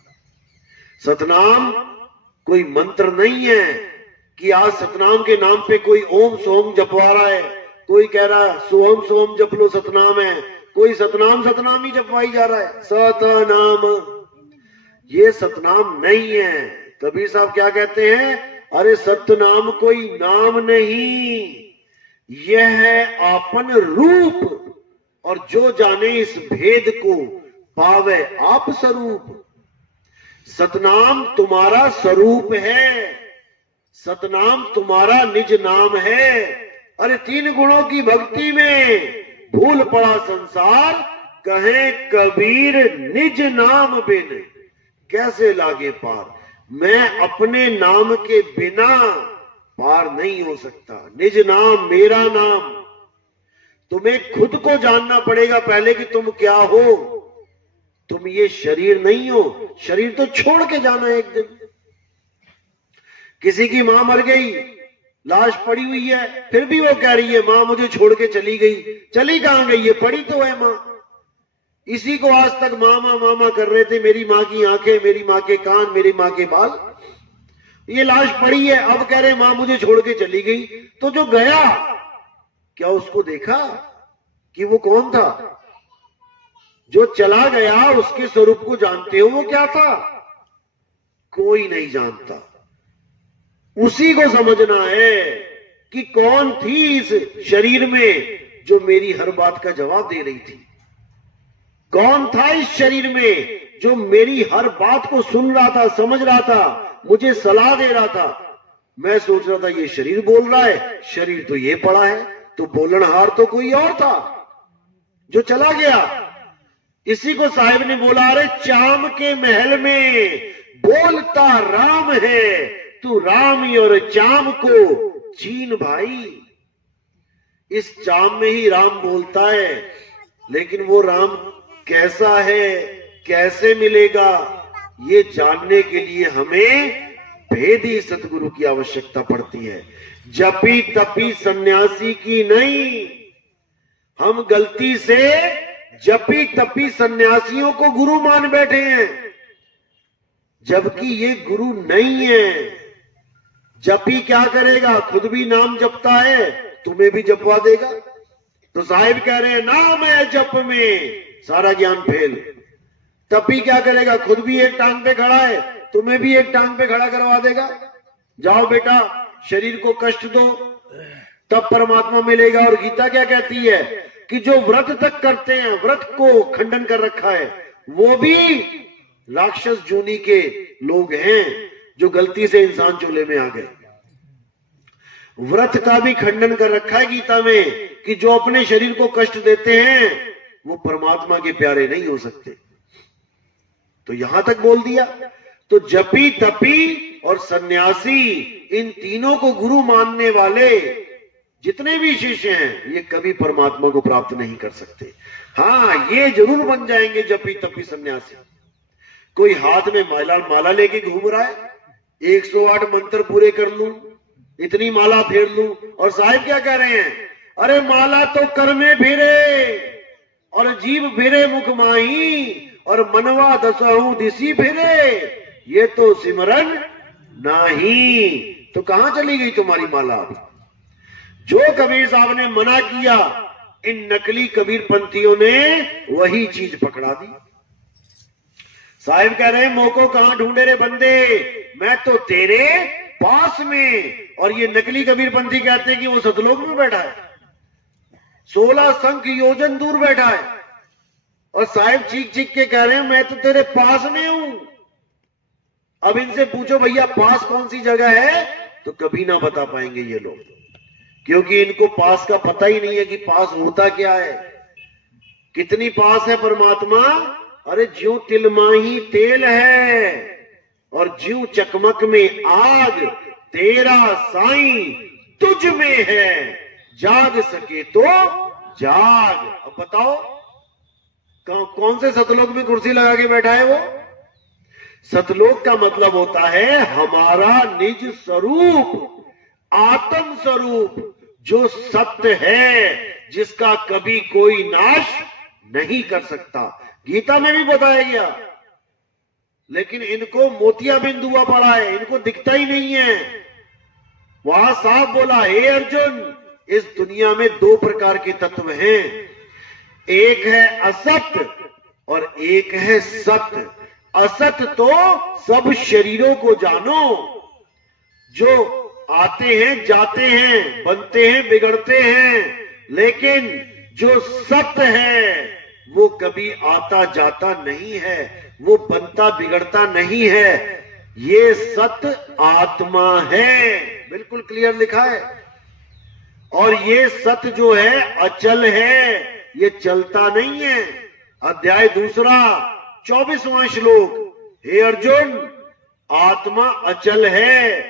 सतनाम कोई मंत्र नहीं है कि आज सतनाम के नाम पे कोई ओम सोम जपवा रहा है, कोई कह रहा है सोम सोम जप लो सतनाम है, कोई सतनाम सतनाम ही जपवाई जा रहा है। सतनाम, ये सतनाम नहीं है। कबीर साहब क्या कहते हैं? अरे सतनाम कोई नाम नहीं, यह है आपन रूप, और जो जाने इस भेद को पावे आप स्वरूप। सतनाम तुम्हारा स्वरूप है, सतनाम तुम्हारा निज नाम है। अरे तीन गुणों की भक्ति में भूल पड़ा संसार, कहे कबीर निज नाम बिन कैसे लागे पार। मैं अपने नाम के बिना पार नहीं हो सकता। निज नाम मेरा नाम। तुम्हें खुद को जानना पड़ेगा पहले कि तुम क्या हो। तुम ये शरीर नहीं हो, शरीर तो छोड़ के जाना है एक दिन। किसी की मां मर गई, लाश पड़ी हुई है, फिर भी वो कह रही है मां मुझे छोड़ के चली गई। चली कहां गई? ये पड़ी तो है मां। इसी को आज तक मामा मामा कर रहे थे, मेरी मां की आंखें, मेरी मां के कान, मेरी मां के बाल। ये लाश पड़ी है, अब कह रहे मां मुझे छोड़ के चली गई। तो जो गया, क्या उसको देखा कि वो कौन था? जो चला गया उसके स्वरूप को जानते हो वो क्या था? कोई नहीं जानता। उसी को समझना है कि कौन थी इस शरीर में जो मेरी हर बात का जवाब दे रही थी। कौन था इस शरीर में जो मेरी हर बात को सुन रहा था, समझ रहा था, मुझे सलाह दे रहा था। मैं सोच रहा था ये शरीर बोल रहा है, शरीर तो ये पड़ा है, तो बोलनहार तो कोई और था जो चला गया। इसी को साहिब ने बोला, अरे चाम के महल में बोलता राम है, तू राम और चाम को चीन भाई। इस चाम में ही राम बोलता है, लेकिन वो राम कैसा है, कैसे मिलेगा, ये जानने के लिए हमें भेदी सतगुरु की आवश्यकता पड़ती है। जपी तपी सन्यासी की नहीं। हम गलती से जपी तपी सन्यासियों को गुरु मान बैठे हैं, जबकि ये गुरु नहीं है। जपी क्या करेगा? खुद भी नाम जपता है, तुम्हें भी जपवा देगा। तो साहिब कह रहे हैं नाम है जप में सारा ज्ञान फेल। तपी क्या करेगा? खुद भी एक टांग पे खड़ा है, तुम्हें भी एक टांग पे खड़ा करवा देगा। जाओ बेटा शरीर को कष्ट दो, तब परमात्मा मिलेगा। और गीता क्या कहती है कि जो व्रत तक करते हैं, व्रत को खंडन कर रखा है, वो भी राक्षस जूनी के लोग हैं जो गलती से इंसान चूल्हे में आ गए। व्रत का भी खंडन कर रखा है गीता में कि जो अपने शरीर को कष्ट देते हैं वो परमात्मा के प्यारे नहीं हो सकते। तो यहां तक बोल दिया। तो जपी तपी और सन्यासी, इन तीनों को गुरु मानने वाले जितने भी शिष्य हैं, ये कभी परमात्मा को प्राप्त नहीं कर सकते। हाँ, ये जरूर बन जाएंगे जपी तपी सन्यासी। कोई हाथ में माला लेके घूम रहा है, 108 मंत्र पूरे कर लूं, इतनी माला फेर लूं, और साहिब क्या कह रहे हैं, अरे माला तो कर में फिरे और जीव फिरे मुख माही और मनवा दसहु दिसी फिरे, ये तो सिमरन नहीं। तो कहां चली गई तुम्हारी माला? अभी जो कबीर साहब ने मना किया, इन नकली कबीर पंथियों ने वही चीज पकड़ा दी। साहिब कह रहे हैं, मोको कहां ढूंढे रे बंदे, मैं तो तेरे पास में। और ये नकली कबीर पंथी कहते हैं कि वो सतलोक में बैठा है, 16 संख योजन दूर बैठा है, और साहिब चीख चीख के कह रहे हैं, मैं तो तेरे पास में हूं। अब इनसे पूछो भैया पास कौन सी जगह है, तो कभी ना बता पाएंगे ये लोग, क्योंकि इनको पास का पता ही नहीं है कि पास होता क्या है। कितनी पास है परमात्मा? अरे ज्यों तिलमाही तेल है और ज्यों चकमक में आग, तेरा साईं तुझ में है, जाग सके तो जाग। अब बताओ कौन से सतलोक में कुर्सी लगा के बैठा है वो? सतलोक का मतलब होता है हमारा निज स्वरूप, आत्म स्वरूप, जो सत्य है, जिसका कभी कोई नाश नहीं कर सकता। गीता में भी बताया गया, लेकिन इनको मोतियाबिंद हुआ पड़ा है, इनको दिखता ही नहीं है। वहां साफ बोला, हे अर्जुन, इस दुनिया में 2 प्रकार के तत्व हैं, एक है असत्य और एक है सत्य। असत तो सब शरीरों को जानो, जो आते हैं जाते हैं, बनते हैं बिगड़ते हैं, लेकिन जो सत्य है वो कभी आता जाता नहीं है, वो बनता बिगड़ता नहीं है। ये सत्य आत्मा है, बिल्कुल क्लियर लिखा है। और ये सत्य जो है अचल है, ये चलता नहीं है। अध्याय 2 24वां श्लोक, हे अर्जुन, आत्मा अचल है,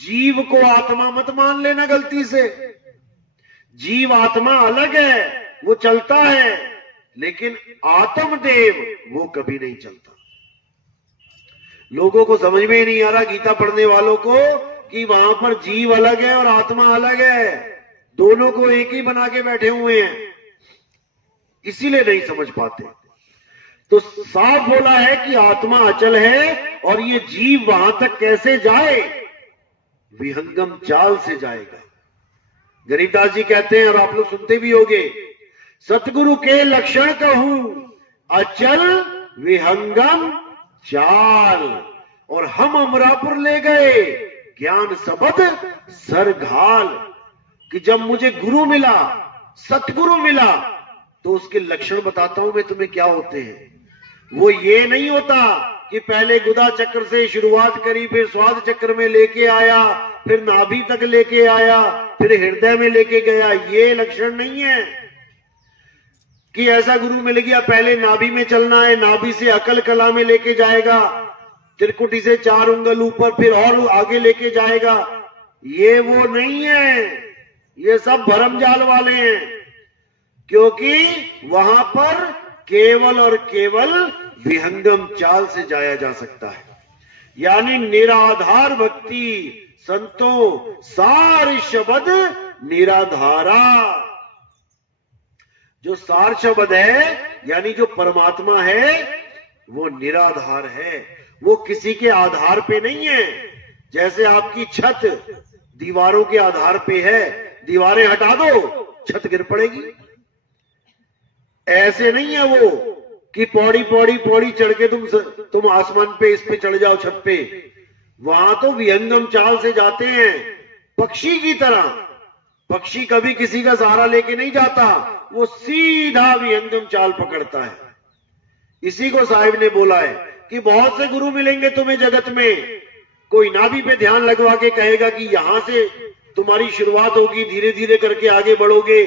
जीव को आत्मा मत मान लेना गलती से। जीव आत्मा अलग है, वो चलता है, लेकिन आत्मदेव वो कभी नहीं चलता। लोगों को समझ में ही नहीं आ रहा, गीता पढ़ने वालों को, कि वहां पर जीव अलग है और आत्मा अलग है, दोनों को एक ही बना के बैठे हुए हैं, इसीलिए नहीं समझ पाते। तो साफ बोला है कि आत्मा अचल है, और ये जीव वहां तक कैसे जाए? विहंगम चाल से जाएगा। गरीबदास जी कहते हैं, और आप लोग सुनते भी होंगे, सतगुरु के लक्षण कहूं अचल विहंगम चाल, और हम अमरापुर ले गए ज्ञान सबद सरघाल। कि जब मुझे गुरु मिला, सतगुरु मिला, तो उसके लक्षण बताता हूं मैं तुम्हें क्या होते हैं। वो ये नहीं होता कि पहले गुदा चक्र से शुरुआत करी, फिर स्वाद चक्र में लेके आया, फिर नाभि तक लेके आया, फिर हृदय में लेके गया। ये लक्षण नहीं है कि ऐसा गुरु मिल गया, पहले नाभि में चलना है, नाभि से अकल कला में लेके जाएगा, त्रिकुटी से 4 उंगल ऊपर, फिर और आगे लेके जाएगा। ये वो नहीं है, ये सब भरमजाल वाले हैं, क्योंकि वहां पर केवल और केवल विहंगम चाल से जाया जा सकता है। यानी निराधार भक्ति, संतों सार शब्द निराधारा। जो सार शब्द है, यानी जो परमात्मा है, वो निराधार है, वो किसी के आधार पे नहीं है। जैसे आपकी छत दीवारों के आधार पे है, दीवारें हटा दो छत गिर पड़ेगी। ऐसे नहीं है वो कि पौड़ी पौड़ी पौड़ी चढ़ के तुम आसमान पे, इस पे चढ़ जाओ छत पे। वहां तो विहंगम चाल से जाते हैं, पक्षी की तरह। पक्षी कभी किसी का सहारा लेके नहीं जाता, वो सीधा विहंगम चाल पकड़ता है। इसी को साहिब ने बोला है कि बहुत से गुरु मिलेंगे तुम्हें जगत में, कोई नाभि पे ध्यान लगवा के कहेगा कि यहां से तुम्हारी शुरुआत होगी, धीरे धीरे करके आगे बढ़ोगे।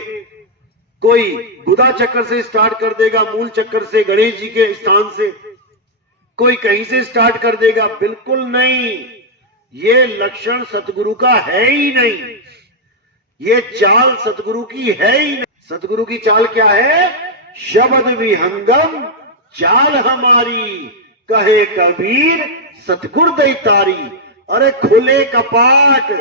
कोई गुदा चक्कर से स्टार्ट कर देगा, मूल चक्कर से, गणेश जी के स्थान से। कोई कहीं से स्टार्ट कर देगा, बिल्कुल नहीं। ये लक्षण सतगुरु का है ही नहीं, ये चाल सतगुरु की है ही नहीं। सतगुरु की चाल क्या है? शब्द विहंगम चाल हमारी, कहे कबीर सतगुर दैतारी। अरे खुले कपाट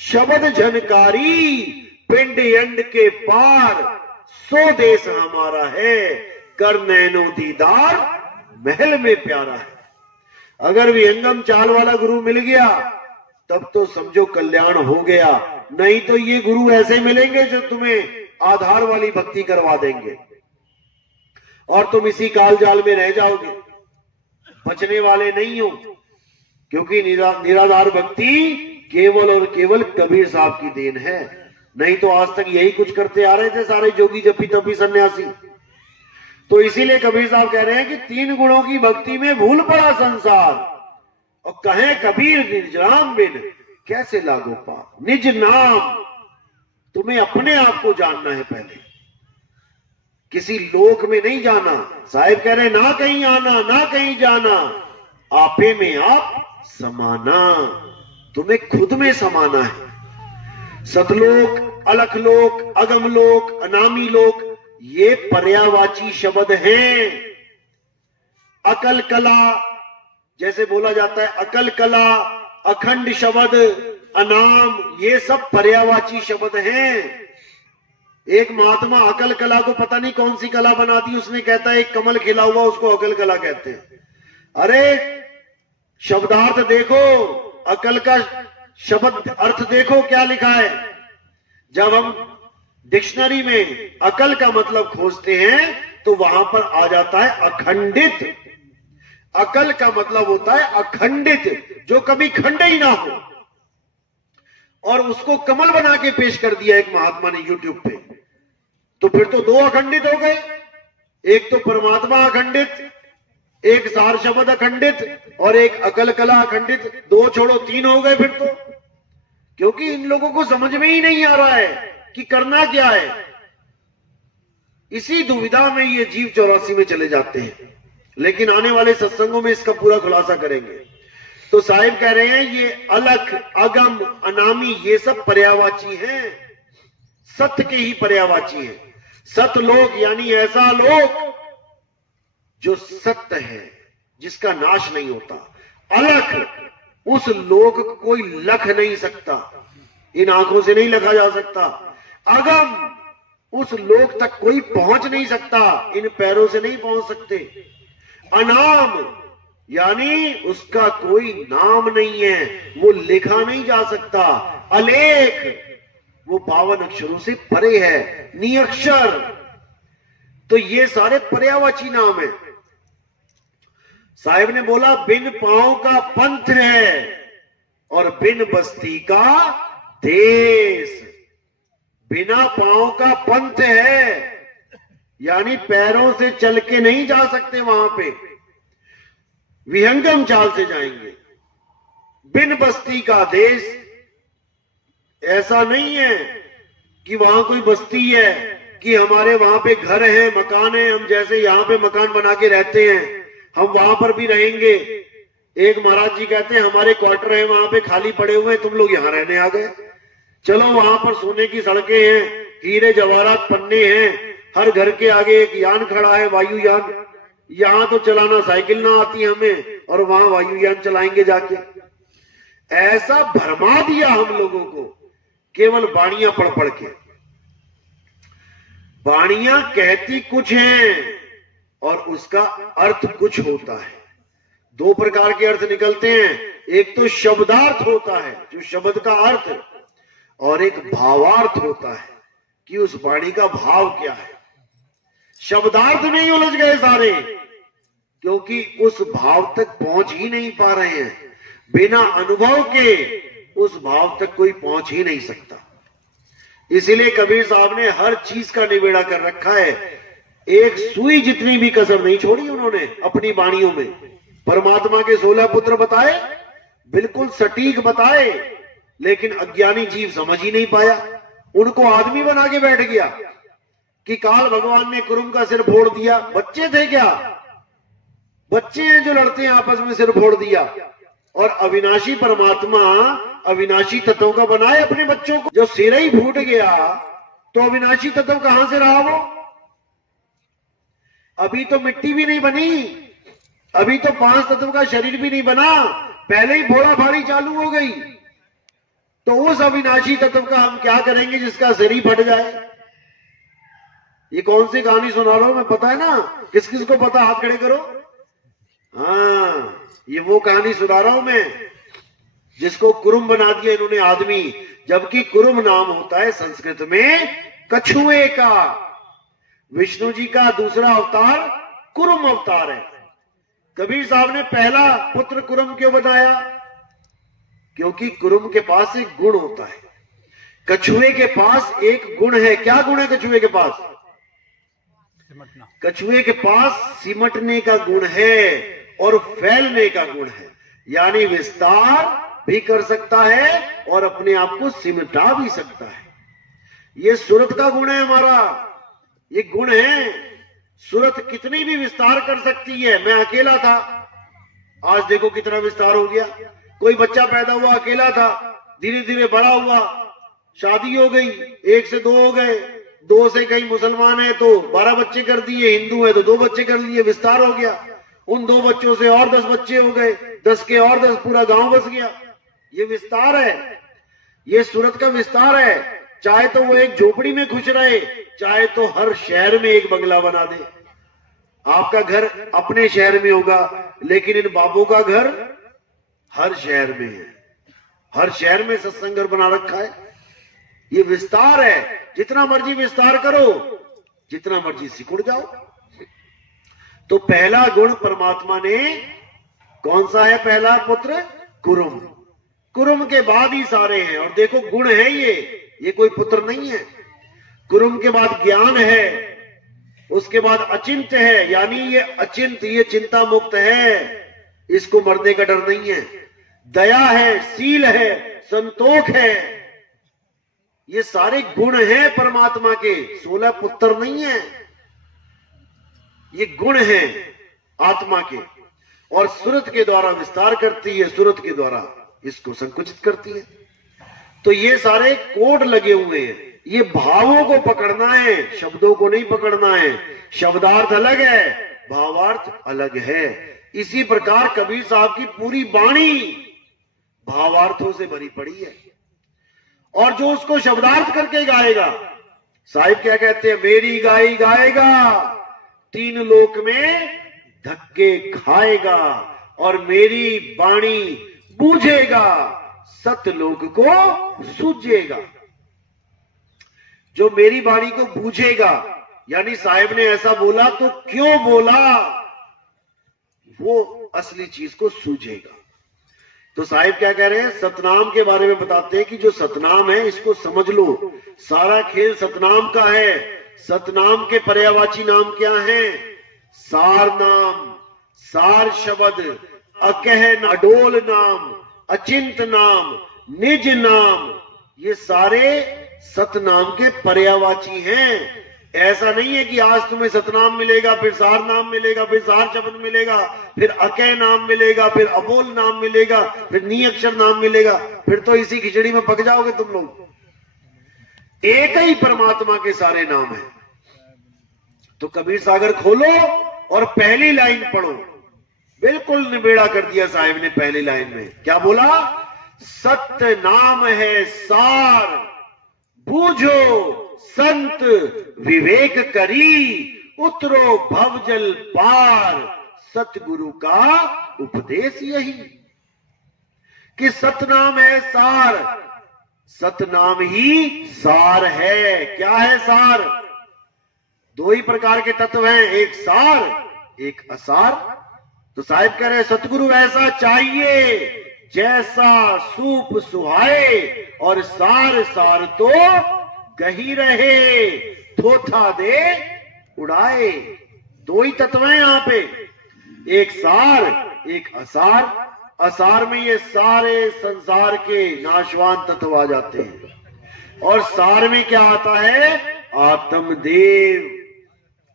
शब्द झनकारी, पिंड अंड के पार सो देश हमारा है, कर नैनो दीदार महल में प्यारा है। अगर विहंगम चाल वाला गुरु मिल गया तब तो समझो कल्याण हो गया, नहीं तो ये गुरु ऐसे मिलेंगे जो तुम्हें आधार वाली भक्ति करवा देंगे और तुम इसी काल जाल में रह जाओगे, बचने वाले नहीं हो। क्योंकि निराधार भक्ति केवल और केवल कबीर साहब की देन है, नहीं तो आज तक यही कुछ करते आ रहे थे सारे जोगी जप्पी तप्पी सन्यासी। तो इसीलिए कबीर साहब कह रहे हैं कि 3 गुणों की भक्ति में भूल पड़ा संसार, और कहे कबीर निज नाम बिन कैसे लागो पाप। निज नाम, तुम्हें अपने आप को जानना है पहले, किसी लोक में नहीं जाना। साहिब कह रहे ना कहीं आना ना कहीं जाना, आपे में आप समाना, तुम्हें खुद में समाना है। सतलोक, अलखलोक, अगमलोक, अनामी लोक, ये पर्यायवाची शब्द हैं। अकल कला, जैसे बोला जाता है अकल कला, अखंड शब्द, अनाम, ये सब पर्यायवाची शब्द हैं। एक महात्मा अकल कला को पता नहीं कौन सी कला बना दी, उसने कहता है एक कमल खिला हुआ उसको अकल कला कहते हैं। अरे शब्दार्थ देखो, अकल का शब्द अर्थ देखो क्या लिखा है। जब हम डिक्शनरी में अकल का मतलब खोजते हैं तो वहां पर आ जाता है अखंडित। अकल का मतलब होता है अखंडित, जो कभी खंड ही ना हो। और उसको कमल बना के पेश कर दिया एक महात्मा ने यूट्यूब पे, तो फिर तो 2 अखंडित हो गए। एक तो परमात्मा अखंडित, एक सार शब्द अखंडित, और एक अकल कला अखंडित। 2 छोड़ो 3 हो गए फिर तो। क्योंकि इन लोगों को समझ में ही नहीं आ रहा है कि करना क्या है। इसी दुविधा में ये जीव 84 में चले जाते हैं, लेकिन आने वाले सत्संगों में इसका पूरा खुलासा करेंगे। तो साहिब कह रहे हैं ये अलख, अगम, अनामी, ये सब पर्यायवाची हैं, सत्य के ही पर्यायवाची हैं। सतलोक यानी ऐसा लोक जो सत्य है, जिसका नाश नहीं होता। अलख, उस लोक को कोई लख नहीं सकता, इन आंखों से नहीं लखा जा सकता। अगम, उस लोक तक कोई पहुंच नहीं सकता, इन पैरों से नहीं पहुंच सकते। अनाम यानी उसका कोई नाम नहीं है, वो लिखा नहीं जा सकता। अलेख, वो 52 अक्षरों से परे है, निअक्षर। तो ये सारे पर्यायवाची नाम है। साहिब ने बोला बिन पांव का पंथ है और बिन बस्ती का देश। बिना पांव का पंथ है यानी पैरों से चल के नहीं जा सकते, वहां पे विहंगम चाल से जाएंगे। बिन बस्ती का देश, ऐसा नहीं है कि वहां कोई बस्ती है कि हमारे वहां पे घर है, मकान है, हम जैसे यहां पे मकान बना के रहते हैं हम वहां पर भी रहेंगे। एक महाराज जी कहते हैं हमारे क्वार्टर है वहां पे खाली पड़े हुए हैं, तुम लोग यहां रहने आ गए। चलो वहां पर सोने की सड़कें हैं, हीरे जवाहरात पन्ने हैं, हर घर के आगे एक यान खड़ा है, वायुयान। यहां तो चलाना साइकिल ना आती हमें, और वहां वायुयान चलाएंगे जाके। ऐसा भरमा दिया हम लोगों को केवल बाणियां पढ़ पढ़ के। बाणियां कहती कुछ हैं और उसका अर्थ कुछ होता है। 2 प्रकार के अर्थ निकलते हैं, एक तो शब्दार्थ होता है जो शब्द का अर्थ, और एक भावार्थ होता है कि उस वाणी का भाव क्या है। शब्दार्थ नहीं उलझ गए सारे, क्योंकि उस भाव तक पहुंच ही नहीं पा रहे हैं। बिना अनुभव के उस भाव तक कोई पहुंच ही नहीं सकता। इसीलिए कबीर साहब ने हर चीज का निबेड़ा कर रखा है, एक सुई जितनी भी कसर नहीं छोड़ी उन्होंने अपनी वाणियों में। परमात्मा के 16 पुत्र बताए, बिल्कुल सटीक बताए, लेकिन अज्ञानी जीव समझ ही नहीं पाया। उनको आदमी बना के बैठ गया कि काल भगवान ने कुरुम का सिर फोड़ दिया। बच्चे थे क्या? बच्चे हैं जो लड़ते हैं आपस में, सिर फोड़ दिया। और अविनाशी परमात्मा अविनाशी तत्वों का बनाए अपने बच्चों को। जो सिर ही फूट गया तो अविनाशी तत्व कहां से रहा वो? अभी तो मिट्टी भी नहीं बनी, अभी तो 5 तत्व का शरीर भी नहीं बना, पहले ही फोड़ा फाड़ी चालू हो गई। तो उस अविनाशी तत्व का हम क्या करेंगे जिसका शरीर फट जाए? ये कौन सी कहानी सुना रहा हूं मैं, पता है ना? किस किस को पता, हाथ खड़े करो। हाँ, ये वो कहानी सुना रहा हूं मैं जिसको कुरुम बना दिया इन्होंने आदमी, जबकि कुरुम नाम होता है संस्कृत में कछुए का। विष्णु जी का दूसरा अवतार कुरुम अवतार है। कबीर साहब ने पहला पुत्र कुरुम क्यों बताया? क्योंकि कुरुम के पास एक गुण होता है, कछुए के पास एक गुण है। क्या गुण है कछुए के पास? कछुए के पास सिमटने का गुण है और फैलने का गुण है, यानी विस्तार भी कर सकता है और अपने आप को सिमटा भी सकता है। ये सूरत का गुण है हमारा, ये गुण है। सूरत कितनी भी विस्तार कर सकती है। मैं अकेला था, आज देखो कितना विस्तार हो गया। कोई बच्चा पैदा हुआ, अकेला था, धीरे धीरे बड़ा हुआ, शादी हो गई, 1 से 2 हो गए, 2 से कई मुसलमान है तो 12 बच्चे कर दिए, हिंदू है तो 2 बच्चे कर लिए, विस्तार हो गया। उन 2 बच्चों से और 10 बच्चे हो गए, 10 के और 10, पूरा गांव बस गया। ये विस्तार है, ये सूरत का विस्तार है। चाहे तो वो एक झोपड़ी में खुश रहे, चाहे तो हर शहर में एक बंगला बना दे। आपका घर अपने शहर में होगा, लेकिन इन बाबों का घर हर शहर में है, हर शहर में सत्संग घर बना रखा है। ये विस्तार है। जितना मर्जी विस्तार करो, जितना मर्जी सिकुड़ जाओ। तो पहला गुण परमात्मा ने कौन सा है? पहला पुत्र कुरुम। कुरुम के बाद ही सारे हैं। और देखो गुण है ये कोई पुत्र नहीं है। कुरुम के बाद ज्ञान है, उसके बाद अचिंत्य है, यानी ये अचिंत्य, ये चिंता मुक्त है, इसको मरने का डर नहीं है। दया है, शील है, संतोष है, ये सारे गुण हैं परमात्मा के। 16 पुत्र नहीं है, ये गुण हैं आत्मा के। और सूरत के द्वारा विस्तार करती है, सूरत के द्वारा इसको संकुचित करती है। तो ये सारे कोड लगे हुए हैं। ये भावों को पकड़ना है, शब्दों को नहीं पकड़ना है। शब्दार्थ अलग है, भावार्थ अलग है। इसी प्रकार कबीर साहब की पूरी वाणी भावार्थों से भरी पड़ी है। और जो उसको शब्दार्थ करके गाएगा, साहिब क्या कहते हैं? मेरी गाई गाएगा, 3 लोक में धक्के खाएगा, और मेरी वाणी बूझेगा, सतलोक को सूझेगा। जो मेरी वाणी को बूझेगा, यानी साहिब ने ऐसा बोला तो क्यों बोला, वो असली चीज को सूझेगा। तो साहिब क्या कह रहे हैं? सतनाम के बारे में बताते हैं कि जो सतनाम है इसको समझ लो। सारा खेल सतनाम का है। सतनाम के पर्यायवाची नाम क्या हैं? सार नाम, सार शब्द, अकह अडोल नाम, अचिंत नाम, निज नाम, ये सारे सतनाम के पर्यायवाची हैं। ऐसा नहीं है कि आज तुम्हें सतनाम मिलेगा, फिर सार नाम मिलेगा, फिर सार शब्द मिलेगा, फिर अकह नाम मिलेगा, फिर अबोल नाम मिलेगा, फिर नी अक्षर नाम मिलेगा। फिर तो इसी खिचड़ी में पक जाओगे तुम लोग। एक ही परमात्मा के सारे नाम हैं। तो कबीर सागर खोलो और पहली लाइन पढ़ो। बिल्कुल निबेड़ा कर दिया साहिब ने पहली लाइन में। क्या बोला? सत्य नाम है सार, बूझो संत विवेक करी, उतरो भवजल पार। सतगुरु का उपदेश यही कि सतनाम है सार, सतनाम ही सार है। क्या है सार? 2 ही प्रकार के तत्व हैं, एक सार एक असार। तो साहिब कह रहे सतगुरु ऐसा चाहिए जैसा सूप सुहाए, और सार सार तो गही रहे, थोथा दे उड़ाए। 2 ही तत्व हैं यहां पे, एक सार एक असार। असार में ये सारे संसार के नाशवान तत्व आ जाते हैं, और सार में क्या आता है? आत्मदेव।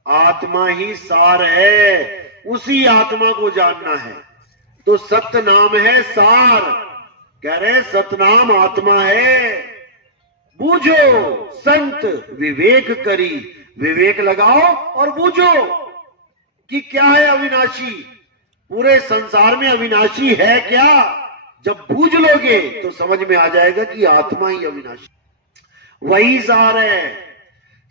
आत्मा ही सार है, उसी आत्मा को जानना है। तो सत्य नाम है सार। कह रहे सतनाम आत्मा है। बूझो संत विवेक करी, विवेक लगाओ और बूझो कि क्या है अविनाशी। पूरे संसार में अविनाशी है क्या? जब बूझ लोगे तो समझ में आ जाएगा कि आत्मा ही अविनाशी, वही सार है।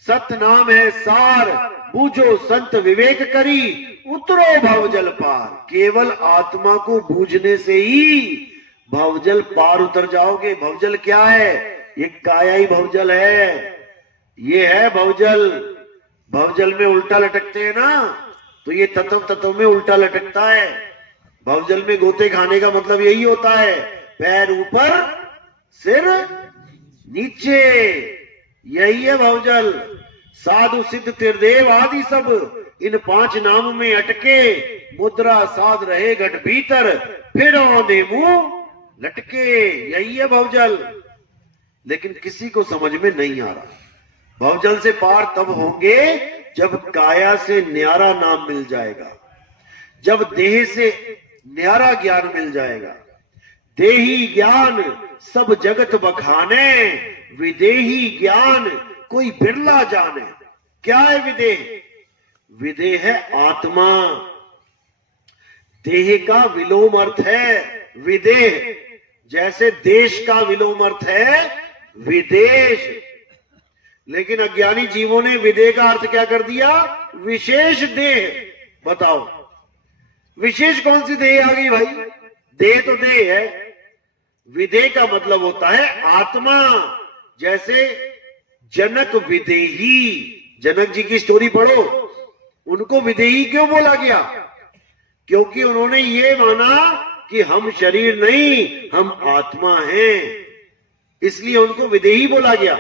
सत्य नाम है सार, बूझो संत विवेक करी, उतरो भवजल पार। केवल आत्मा को बूझने से ही भवजल पार उतर जाओगे। भवजल क्या है? ये काया ही भवजल है। ये है भवजल। भवजल में उल्टा लटकते हैं ना, तो ये तत्व में उल्टा लटकता है। भवजल में गोते खाने का मतलब यही होता है, पैर ऊपर सिर नीचे, यही है भवजल। साधु सिद्ध त्रिदेव आदि सब इन 5 नाम में अटके, मुद्रा साध रहे घट भीतर, फिर औने मुंह लटके, यही है भवजल। लेकिन किसी को समझ में नहीं आ रहा। भवजल से पार तब होंगे जब काया से न्यारा नाम मिल जाएगा, जब देह से न्यारा ज्ञान मिल जाएगा। देही ज्ञान सब जगत बखाने, विदेही ज्ञान कोई बिरला जाने। क्या है विदेह? विदेह है आत्मा। देह का विलोम अर्थ है विदेह, जैसे देश का विलोम अर्थ है विदेश। लेकिन अज्ञानी जीवों ने विदेह का अर्थ क्या कर दिया? विशेष देह। बताओ विशेष कौन सी देह आ गई भाई? देह तो देह है। विदेह का मतलब होता है आत्मा। जैसे जनक विदेही, जनक जी की स्टोरी पढ़ो, उनको विदेही क्यों बोला गया? क्योंकि उन्होंने ये माना कि हम शरीर नहीं, हम आत्मा हैं, इसलिए उनको विदेही बोला गया।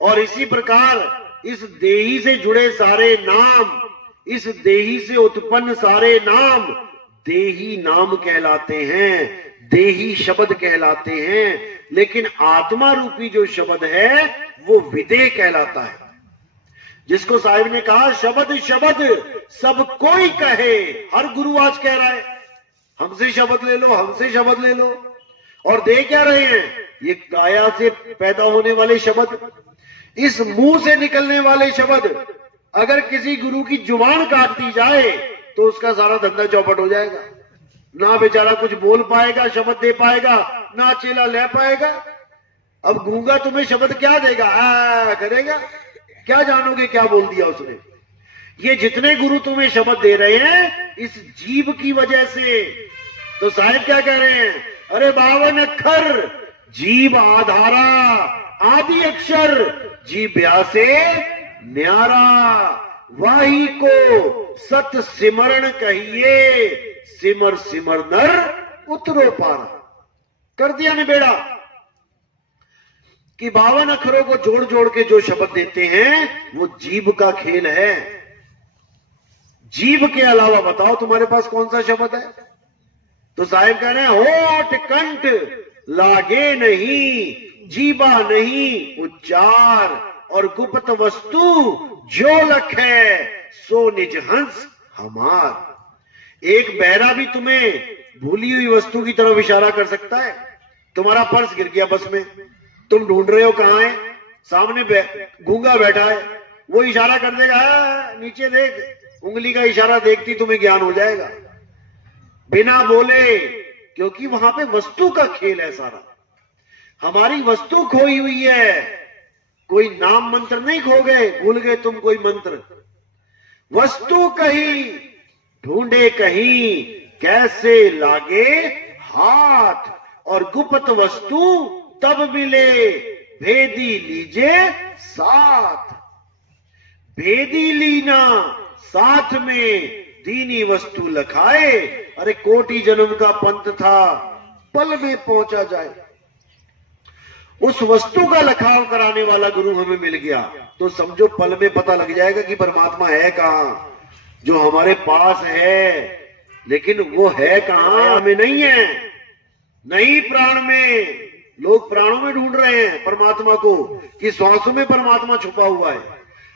और इसी प्रकार इस देही से जुड़े सारे नाम, इस देही से उत्पन्न सारे नाम देही नाम कहलाते हैं, देही शब्द कहलाते हैं। लेकिन आत्मा रूपी जो शब्द है वो विदेह कहलाता है। जिसको साहिब ने कहा शब्द शब्द सब कोई कहे। हर गुरु आज कह रहा है हमसे शब्द ले लो, हमसे शब्द ले लो। और दे क्या रहे हैं? ये काया से पैदा होने वाले शब्द, इस मुंह से निकलने वाले शब्द। अगर किसी गुरु की जुबान काट दी जाए तो उसका सारा धंधा चौपट हो जाएगा। ना बेचारा कुछ बोल पाएगा, शब्द दे पाएगा, ना चेला ले पाएगा। अब गूंगा तुम्हें शब्द क्या देगा? आ करेगा, क्या जानोगे क्या बोल दिया उसने? ये जितने गुरु तुम्हें शब्द दे रहे हैं इस जीव की वजह से। तो साहिब क्या कह रहे हैं? अरे 52 अक्षर जीव आधारा, आदि अक्षर जीव्या से न्यारा, वाही को सत सिमरण कहिए, सिमर सिमर नर उतरो पारा। कर दिया ने बेड़ा कि 52 अक्षरों को जोड़ जोड़ के जो शब्द देते हैं वो जीव का खेल है। जीव के अलावा बताओ तुम्हारे पास कौन सा शब्द है? तो साहिब कह रहे हैं होठ कंठ लागे नहीं, जीवा नहीं उच्चार, और गुप्त वस्तु जो लखे सो निज हंस हमार। एक बहरा भी तुम्हें भूली हुई वस्तु की तरफ इशारा कर सकता है। तुम्हारा पर्स गिर गया बस में, तुम ढूंढ रहे हो कहां है, सामने गूंगा बैठा है, वो इशारा कर देगा नीचे देख, उंगली का इशारा देखती तुम्हें ज्ञान हो जाएगा बिना बोले, क्योंकि वहां पे वस्तु का खेल है सारा। हमारी वस्तु खोई हुई है, कोई नाम मंत्र नहीं खो गए, भूल गए तुम कोई मंत्र। वस्तु कहीं ढूंढे कहीं, कैसे लागे हाथ, और गुप्त वस्तु तब मिले, भेदी लीजे साथ। भेदी लीना साथ में, दीनी वस्तु लखाए। अरे कोटि जन्म का पंथ था, पल में पहुंचा जाए। उस वस्तु का लखाव कराने वाला गुरु हमें मिल गया तो समझो पल में पता लग जाएगा कि परमात्मा है कहां, जो हमारे पास है। लेकिन वो है कहां? हमें नहीं है, नहीं प्राण में। लोग प्राणों में ढूंढ रहे हैं परमात्मा को कि श्वासों में परमात्मा छुपा हुआ है।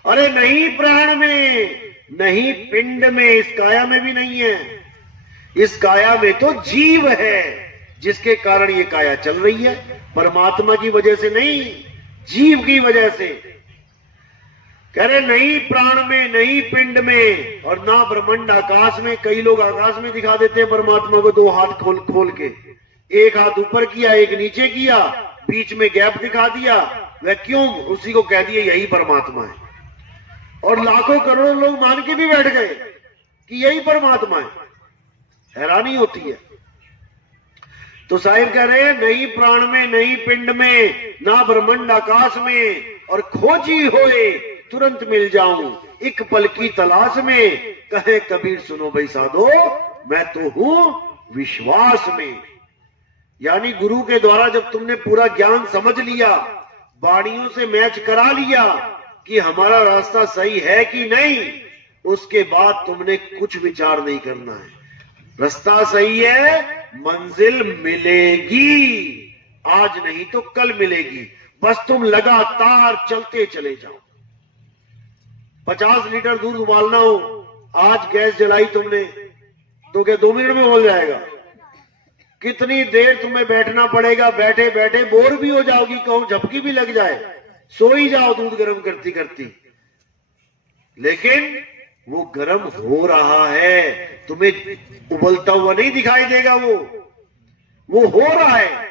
अरे नहीं प्राण में, नहीं पिंड में, इस काया में भी नहीं है। इस काया में तो जीव है, जिसके कारण ये काया चल रही है, परमात्मा की वजह से नहीं, जीव की वजह से। कह रहे नहीं प्राण में, नहीं पिंड में, और ना ब्रह्मांड आकाश में। कई लोग आकाश में दिखा देते हैं परमात्मा को, दो हाथ खोल खोल के, एक हाथ ऊपर किया, एक नीचे किया, बीच में गैप दिखा दिया, वैक्यूम, उसी को कह दिया यही परमात्मा है। और लाखों करोड़ों लोग मान के भी बैठ गए कि यही परमात्मा है। हैरानी होती है। तो साहिब कह रहे हैं नहीं प्राण में, नहीं पिंड में, ना ब्रह्मांड आकाश में, और खोजी होए तुरंत मिल जाऊं एक पल की तलाश में। कहे कबीर सुनो भाई साधो, मैं तो हूं विश्वास में। यानी गुरु के द्वारा जब तुमने पूरा ज्ञान समझ लिया, वाणियों से मैच करा लिया कि हमारा रास्ता सही है कि नहीं, उसके बाद तुमने कुछ विचार नहीं करना है। रास्ता सही है, मंजिल मिलेगी, आज नहीं तो कल मिलेगी, बस तुम लगातार चलते चले जाओ। 50 लीटर दूध उबालना हो, आज गैस जलाई तुमने, तो क्या 2 मिनट में उबल जाएगा? कितनी देर तुम्हें बैठना पड़ेगा, बैठे बैठे बोर भी हो जाओगी, कहूं झपकी भी लग जाए, सो ही जाओ दूध गर्म करती करती। लेकिन वो गर्म हो रहा है, तुम्हें उबलता हुआ नहीं दिखाई देगा, वो हो रहा है।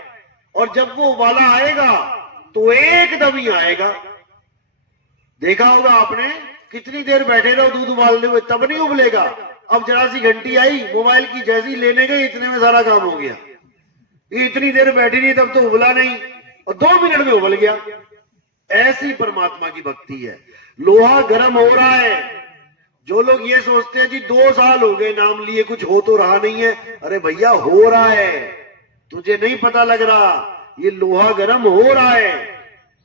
और जब वो उबाला आएगा तो एकदम ही आएगा। देखा होगा आपने, कितनी देर बैठे रहो दूध उबालने हुए, तब नहीं उबलेगा। अब जरा सी घंटी आई मोबाइल की, जैसी लेने गए इतने में सारा काम हो गया। ये इतनी देर बैठी नहीं, तब तो उबला नहीं, और 2 मिनट में उबल गया। ऐसी परमात्मा की भक्ति है। लोहा गर्म हो रहा है। जो लोग ये सोचते हैं जी 2 साल हो गए नाम लिए, कुछ हो तो रहा नहीं है, अरे भैया हो रहा है, तुझे नहीं पता लग रहा, ये लोहा गर्म हो रहा है।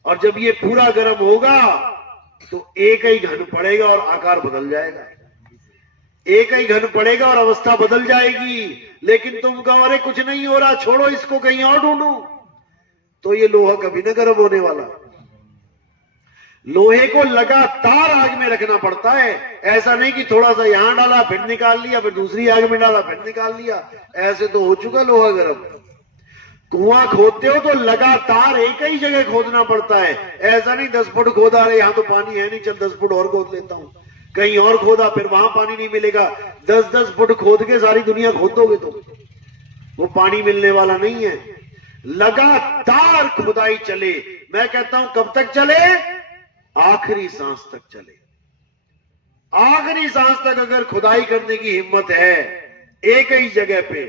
और जब ये पूरा गर्म होगा तो एक ही घन पड़ेगा और आकार बदल जाएगा, एक ही घन पड़ेगा और अवस्था बदल जाएगी। लेकिन तुम कहो अरे कुछ नहीं हो रहा, छोड़ो इसको, कहीं और ढूंढो, तो ये लोहा कभी ना गर्म होने वाला। लोहे को लगातार आग में रखना पड़ता है। ऐसा नहीं कि थोड़ा सा यहां डाला फिर निकाल लिया, फिर दूसरी आग में डाला फिर निकाल लिया, ऐसे तो हो चुका लोहा गर्म। कुआं खोदते हो तो लगातार एक ही जगह खोदना पड़ता है। ऐसा नहीं 10 फुट खोदा, अरे यहां तो पानी है नहीं, चल 10 फुट और खोद लेता हूं, कहीं और खोदा फिर वहां पानी नहीं मिलेगा। 10-10 फुट खोद के सारी दुनिया खोद दोगे तो वो पानी मिलने वाला नहीं है। लगातार खुदाई चले। मैं कहता हूं कब तक चले? आखिरी सांस तक चले। आखिरी सांस तक अगर खुदाई करने की हिम्मत है एक ही जगह पे,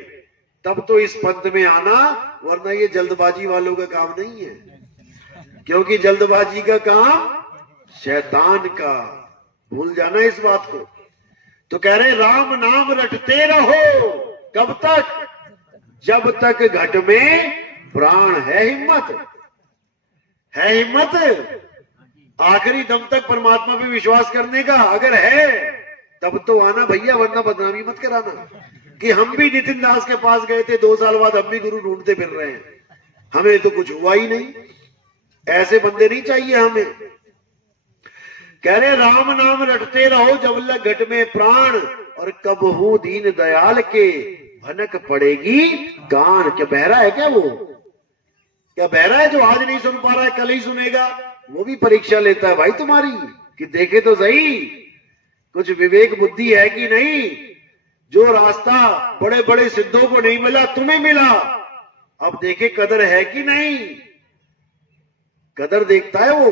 तब तो इस पंथ में आना, वरना ये जल्दबाजी वालों का काम नहीं है। क्योंकि जल्दबाजी का काम शैतान का, भूल जाना इस बात को। तो कह रहे राम नाम रटते रहो, कब तक? जब तक घट में प्राण है। हिम्मत है, हिम्मत आखिरी दम तक परमात्मा पे विश्वास करने का अगर है, तब तो आना भैया, वरना बदनामी मत कराना कि हम भी नितिन दास के पास गए थे, 2 साल बाद हम भी गुरु ढूंढते फिर रहे हैं, हमें तो कुछ हुआ ही नहीं। ऐसे बंदे नहीं चाहिए हमें। कह रहे राम नाम रटते रहो जब लग घट में प्राण, और कबहू दीन दयाल के भनक पड़ेगी कान। क्या बहरा है क्या? वो क्या बहरा है जो आज नहीं सुन पा रहा है, कल ही सुनेगा? वो भी परीक्षा लेता है भाई तुम्हारी, कि देखे तो सही कुछ विवेक बुद्धि है कि नहीं। जो रास्ता बड़े बड़े सिद्धों को नहीं मिला, तुम्हें मिला, अब देखे कदर है कि नहीं। कदर देखता है वो।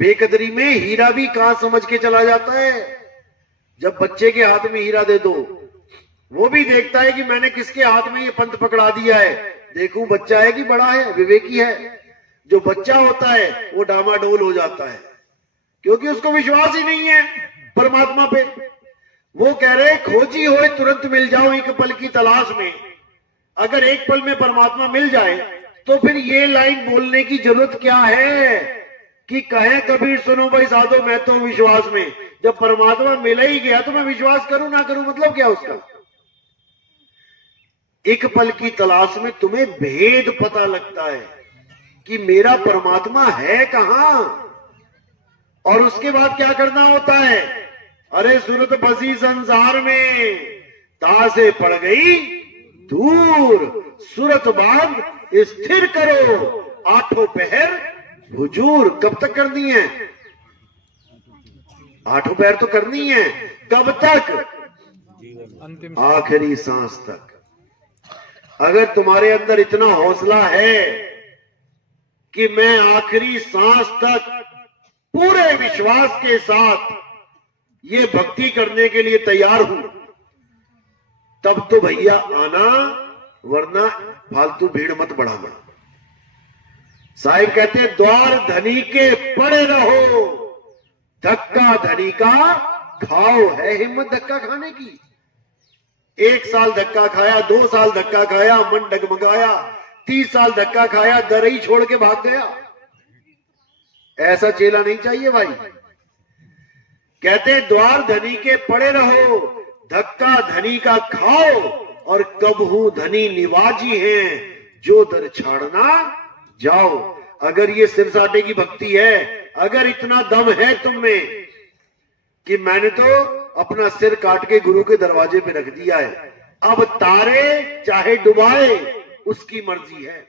बेकदरी में हीरा भी कहां समझ के चला जाता है। जब बच्चे के हाथ में हीरा दे दो, वो भी देखता है कि मैंने किसके हाथ में ये पंथ पकड़ा दिया है, देखूं बच्चा है कि बड़ा है, विवेकी है। जो बच्चा होता है वो डामाडोल हो जाता है, क्योंकि उसको विश्वास ही नहीं है परमात्मा पे। वो कह रहे खोजी होए तुरंत मिल जाओ एक पल की तलाश में। अगर एक पल में परमात्मा मिल जाए तो फिर ये लाइन बोलने की जरूरत क्या है कि कहे कबीर सुनो भाई साधो मैं तो विश्वास में। जब परमात्मा मिल ही गया तो मैं विश्वास करूं ना करूं, मतलब क्या उसका? एक पल की तलाश में तुम्हें भेद पता लगता है कि मेरा परमात्मा है कहां। और उसके बाद क्या करना होता है? अरे सूरत फंसी संसार में, ता से पड़ गई दूर, सूरत बांध स्थिर करो, आठों पहर हुजूर। कब तक करनी है? आठों पहर तो करनी है। कब तक? आखिरी सांस तक। अगर तुम्हारे अंदर इतना हौसला है कि मैं आखिरी सांस तक पूरे विश्वास के साथ ये भक्ति करने के लिए तैयार हूं, तब तो भैया आना, वरना फालतू भीड़ मत बढ़ाना। साहिब कहते हैं द्वार धनी के पड़े रहो, धक्का धनी का खाओ। है हिम्मत धक्का खाने की? 1 साल धक्का खाया, 2 साल धक्का खाया, मन डगमगाया, 30 साल धक्का खाया, दरई छोड़ के भाग गया। ऐसा चेला नहीं चाहिए भाई। कहते द्वार धनी के पड़े रहो, धक्का धनी का खाओ, और कबहू धनी निवाजी हैं, जो दर छाड़ना जाओ। अगर ये सिरसाटे की भक्ति है, अगर इतना दम है तुम में कि मैंने तो अपना सिर काट के गुरु के दरवाजे पे रख दिया है, अब तारे चाहे डुबाए उसकी मर्जी है,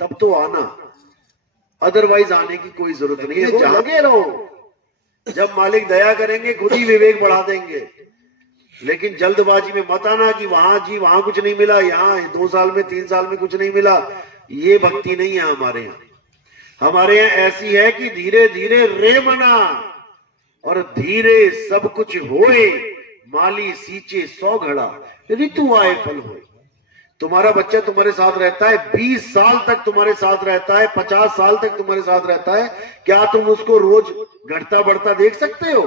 तब तो आना, अदरवाइज आने की कोई जरूरत नहीं है। जागे रहो, जब मालिक दया करेंगे खुद ही विवेक बढ़ा देंगे। लेकिन जल्दबाजी में मत आना कि वहां जी वहां कुछ नहीं मिला, यहाँ 2 साल में 3 साल में कुछ नहीं मिला। ये भक्ति नहीं है हमारे यहाँ। हमारे यहाँ ऐसी है कि धीरे धीरे रे मना, और धीरे सब कुछ होए, माली सींचे 100 घड़ा, ऋतु आए फल होए। तुम्हारा बच्चा तुम्हारे साथ रहता है, 20 साल तक तुम्हारे साथ रहता है, 50 साल तक तुम्हारे साथ रहता है, क्या तुम उसको रोज घटता बढ़ता देख सकते हो?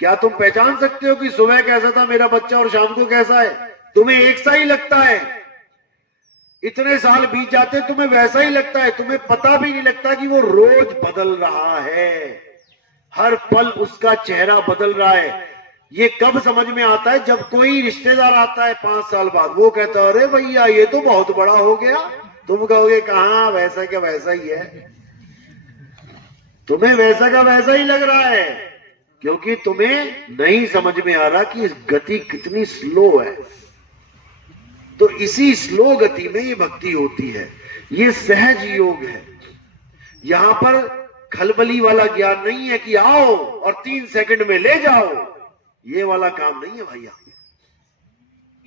क्या तुम पहचान सकते हो कि सुबह कैसा था मेरा बच्चा और शाम को कैसा है? तुम्हें एक सा ही लगता है। इतने साल बीत जाते तुम्हें वैसा ही लगता है, तुम्हें पता भी नहीं लगता कि वो रोज बदल रहा है, हर पल उसका चेहरा बदल रहा है। ये कब समझ में आता है? जब कोई रिश्तेदार आता है 5 साल बाद, वो कहता है अरे भैया ये तो बहुत बड़ा हो गया। तुम कहोगे कहां, वैसा क्या वैसा ही है। तुम्हें वैसा का वैसा ही लग रहा है, क्योंकि तुम्हें नहीं समझ में आ रहा कि गति कितनी स्लो है। तो इसी स्लो गति में ये भक्ति होती है, ये सहज योग है। यहां पर खलबली वाला ज्ञान नहीं है कि आओ और 3 सेकंड में ले जाओ, ये वाला काम नहीं है भैया।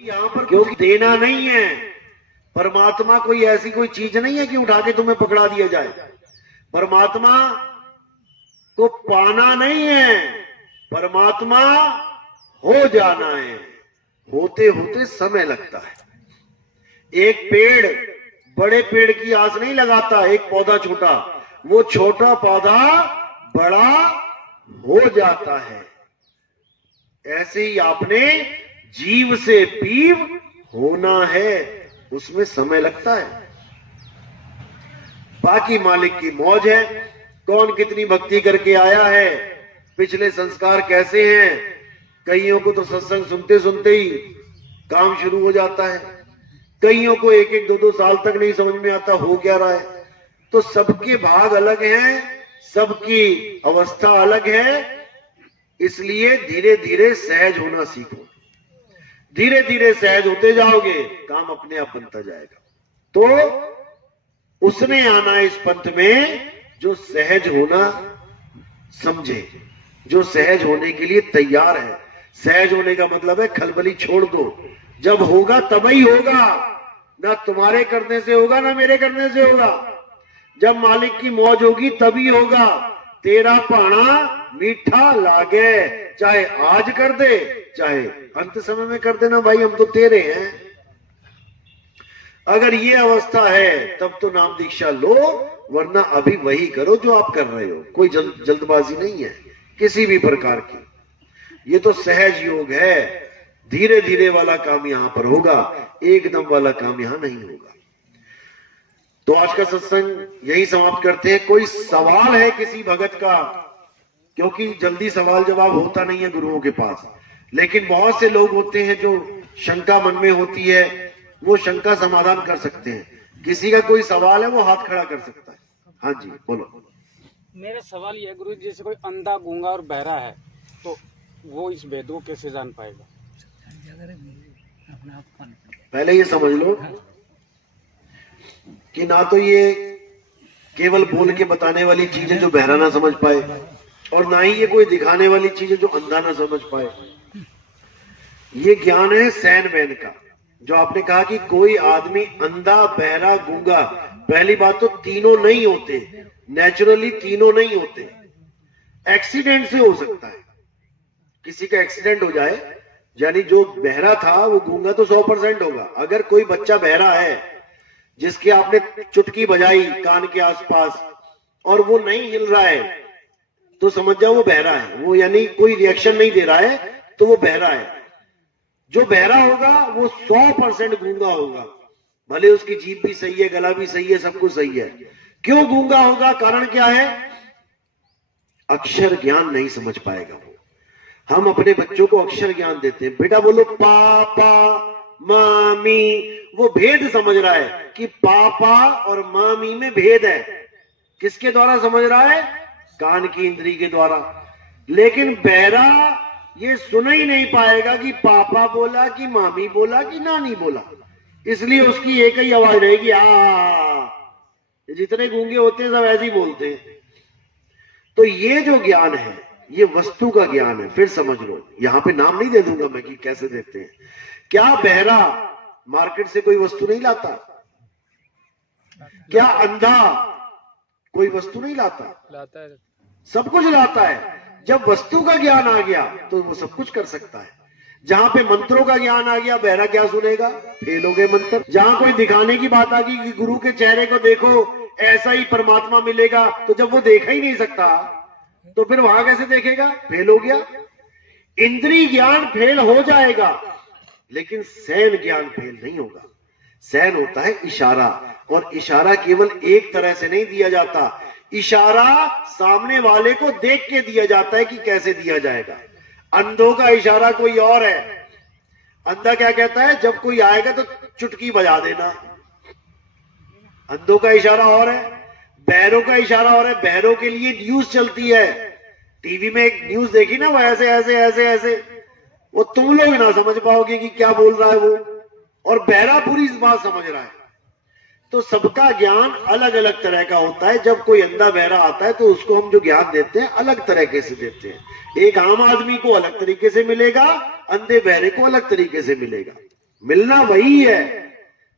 यहां पर क्योंकि देना नहीं है, परमात्मा कोई ऐसी कोई चीज नहीं है कि उठा के तुम्हें पकड़ा दिया जाए। परमात्मा को पाना नहीं है, परमात्मा हो जाना है। होते होते समय लगता है। एक पेड़ बड़े पेड़ की आस नहीं लगाता, एक पौधा छोटा, वो छोटा पौधा बड़ा हो जाता है। ऐसे ही आपने जीव से पीव होना है, उसमें समय लगता है। बाकी मालिक की मौज है, कौन कितनी भक्ति करके आया है, पिछले संस्कार कैसे हैं। कईयों को तो सत्संग सुनते सुनते ही काम शुरू हो जाता है, कईयों को 1-1, 2-2 साल तक नहीं समझ में आता हो क्या रहा है। तो सबके भाग अलग हैं, सबकी अवस्था अलग है। इसलिए धीरे धीरे सहज होना सीखो। धीरे धीरे सहज होते जाओगे, काम अपने आप बनता जाएगा। तो उसने आना इस पंथ में जो सहज होना समझे, जो सहज होने के लिए तैयार है। सहज होने का मतलब है खलबली छोड़ दो, जब होगा तब ही होगा, ना तुम्हारे करने से होगा ना मेरे करने से होगा। जब मालिक की मौज होगी तभी होगा। तेरा पाना मीठा लागे, चाहे आज कर दे चाहे अंत समय में कर देना, भाई हम तो तेरे हैं। अगर ये अवस्था है तब तो नाम दीक्षा लो, वरना अभी वही करो जो आप कर रहे हो। कोई जल्दबाजी नहीं है किसी भी प्रकार की। ये तो सहज योग है, धीरे धीरे वाला काम यहां पर होगा, एकदम वाला काम यहां नहीं होगा। तो आज का सत्संग यही समाप्त करते हैं। कोई सवाल है किसी भगत का? क्योंकि जल्दी सवाल जवाब होता नहीं है गुरुओं के पास, लेकिन बहुत से लोग होते हैं जो शंका मन में होती है, वो शंका समाधान कर सकते हैं। किसी का कोई सवाल है वो हाथ खड़ा कर सकता है। हाँ जी बोलो। मेरा सवाल यह है गुरु जी, जैसे कोई अंधा, गूंगा और बहरा है तो वो इस वेद को कैसे जान पाएगा? पहले ये समझ लो कि ना तो ये केवल बोल के बताने वाली चीज है जो बहरा ना समझ पाए, और ना ही ये कोई दिखाने वाली चीज है जो अंधा ना समझ पाए। ये ज्ञान है सैन वैन का। जो आपने कहा कि कोई आदमी अंधा, बहरा, गूंगा, पहली बात तो तीनों नहीं होते, नेचुरली तीनों नहीं होते, एक्सीडेंट से हो सकता है। किसी का एक्सीडेंट हो जाए, यानी जो बहरा था वो गूंगा तो 100% होगा। अगर कोई बच्चा बहरा है जिसकी आपने चुटकी बजाई कान के आसपास और वो नहीं हिल रहा है, तो समझ जाओ वो बहरा है, वो यानी कोई रिएक्शन नहीं दे रहा है, तो वो बहरा है। जो बहरा होगा वो 100% गूंगा होगा, भले उसकी जीभ भी सही है, गला भी सही है, सब कुछ सही है। क्यों गूंगा होगा? कारण क्या है? अक्षर ज्ञान नहीं समझ पाएगा वो। हम अपने बच्चों को अक्षर ज्ञान देते हैं, बेटा बोलो पापा मामी, वो भेद समझ रहा है कि पापा और मामी में भेद है। किसके द्वारा समझ रहा है? कान की इंद्री के द्वारा। लेकिन बहरा ये सुन ही नहीं पाएगा कि पापा बोला कि मामी बोला कि नानी बोला, इसलिए उसकी एक ही आवाज रहेगी आ। जितने गूंगे होते हैं सब ऐसे ही बोलते हैं। तो ये जो ज्ञान है ये वस्तु का ज्ञान है। फिर समझ लो, यहां पे नाम नहीं दे दूंगा मैं कि कैसे देते हैं। क्या बहरा मार्केट से कोई वस्तु नहीं लाता? क्या अंधा कोई वस्तु नहीं लाता? लाता है, सब कुछ लाता है। जब वस्तु का ज्ञान आ गया तो वो सब कुछ कर सकता है। जहां पे मंत्रों का ज्ञान आ गया, बहरा क्या सुनेगा? फेल हो गए मंत्र। जहां कोई दिखाने की बात आ गई कि गुरु के चेहरे को देखो ऐसा ही परमात्मा मिलेगा, तो जब वो देखा ही नहीं सकता तो फिर वहां कैसे देखेगा? फेल हो गया। इंद्री ज्ञान फेल हो जाएगा, लेकिन सैन ज्ञान फेल नहीं होगा। सैन होता है इशारा, और इशारा केवल एक तरह से नहीं दिया जाता, इशारा सामने वाले को देख के दिया जाता है कि कैसे दिया जाएगा। अंधों का इशारा कोई और है। अंधा क्या कहता है? जब कोई आएगा तो चुटकी बजा देना। अंधों का इशारा और है, बहरों का इशारा और है। बहरों के लिए न्यूज चलती है, टीवी में एक न्यूज देखी ना, वो ऐसे ऐसे ऐसे ऐसे, वो तुम लोग ना समझ पाओगे कि क्या बोल रहा है वो, और बहरा पूरी इस बात समझ रहा है। तो सबका ज्ञान अलग अलग तरह का होता है। जब कोई अंधा बहरा आता है तो उसको हम जो ज्ञान देते हैं अलग तरीके से देते हैं। एक आम आदमी को अलग तरीके से मिलेगा, अंधे बहरे को अलग तरीके से मिलेगा। मिलना वही है,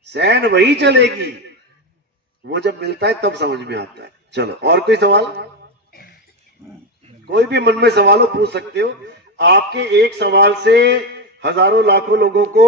सैन वही चलेगी। वो जब मिलता है तब समझ में आता है। चलो, और कोई सवाल? कोई भी मन में सवाल हो पूछ सकते हो। आपके एक सवाल से हजारों लाखों लोगों को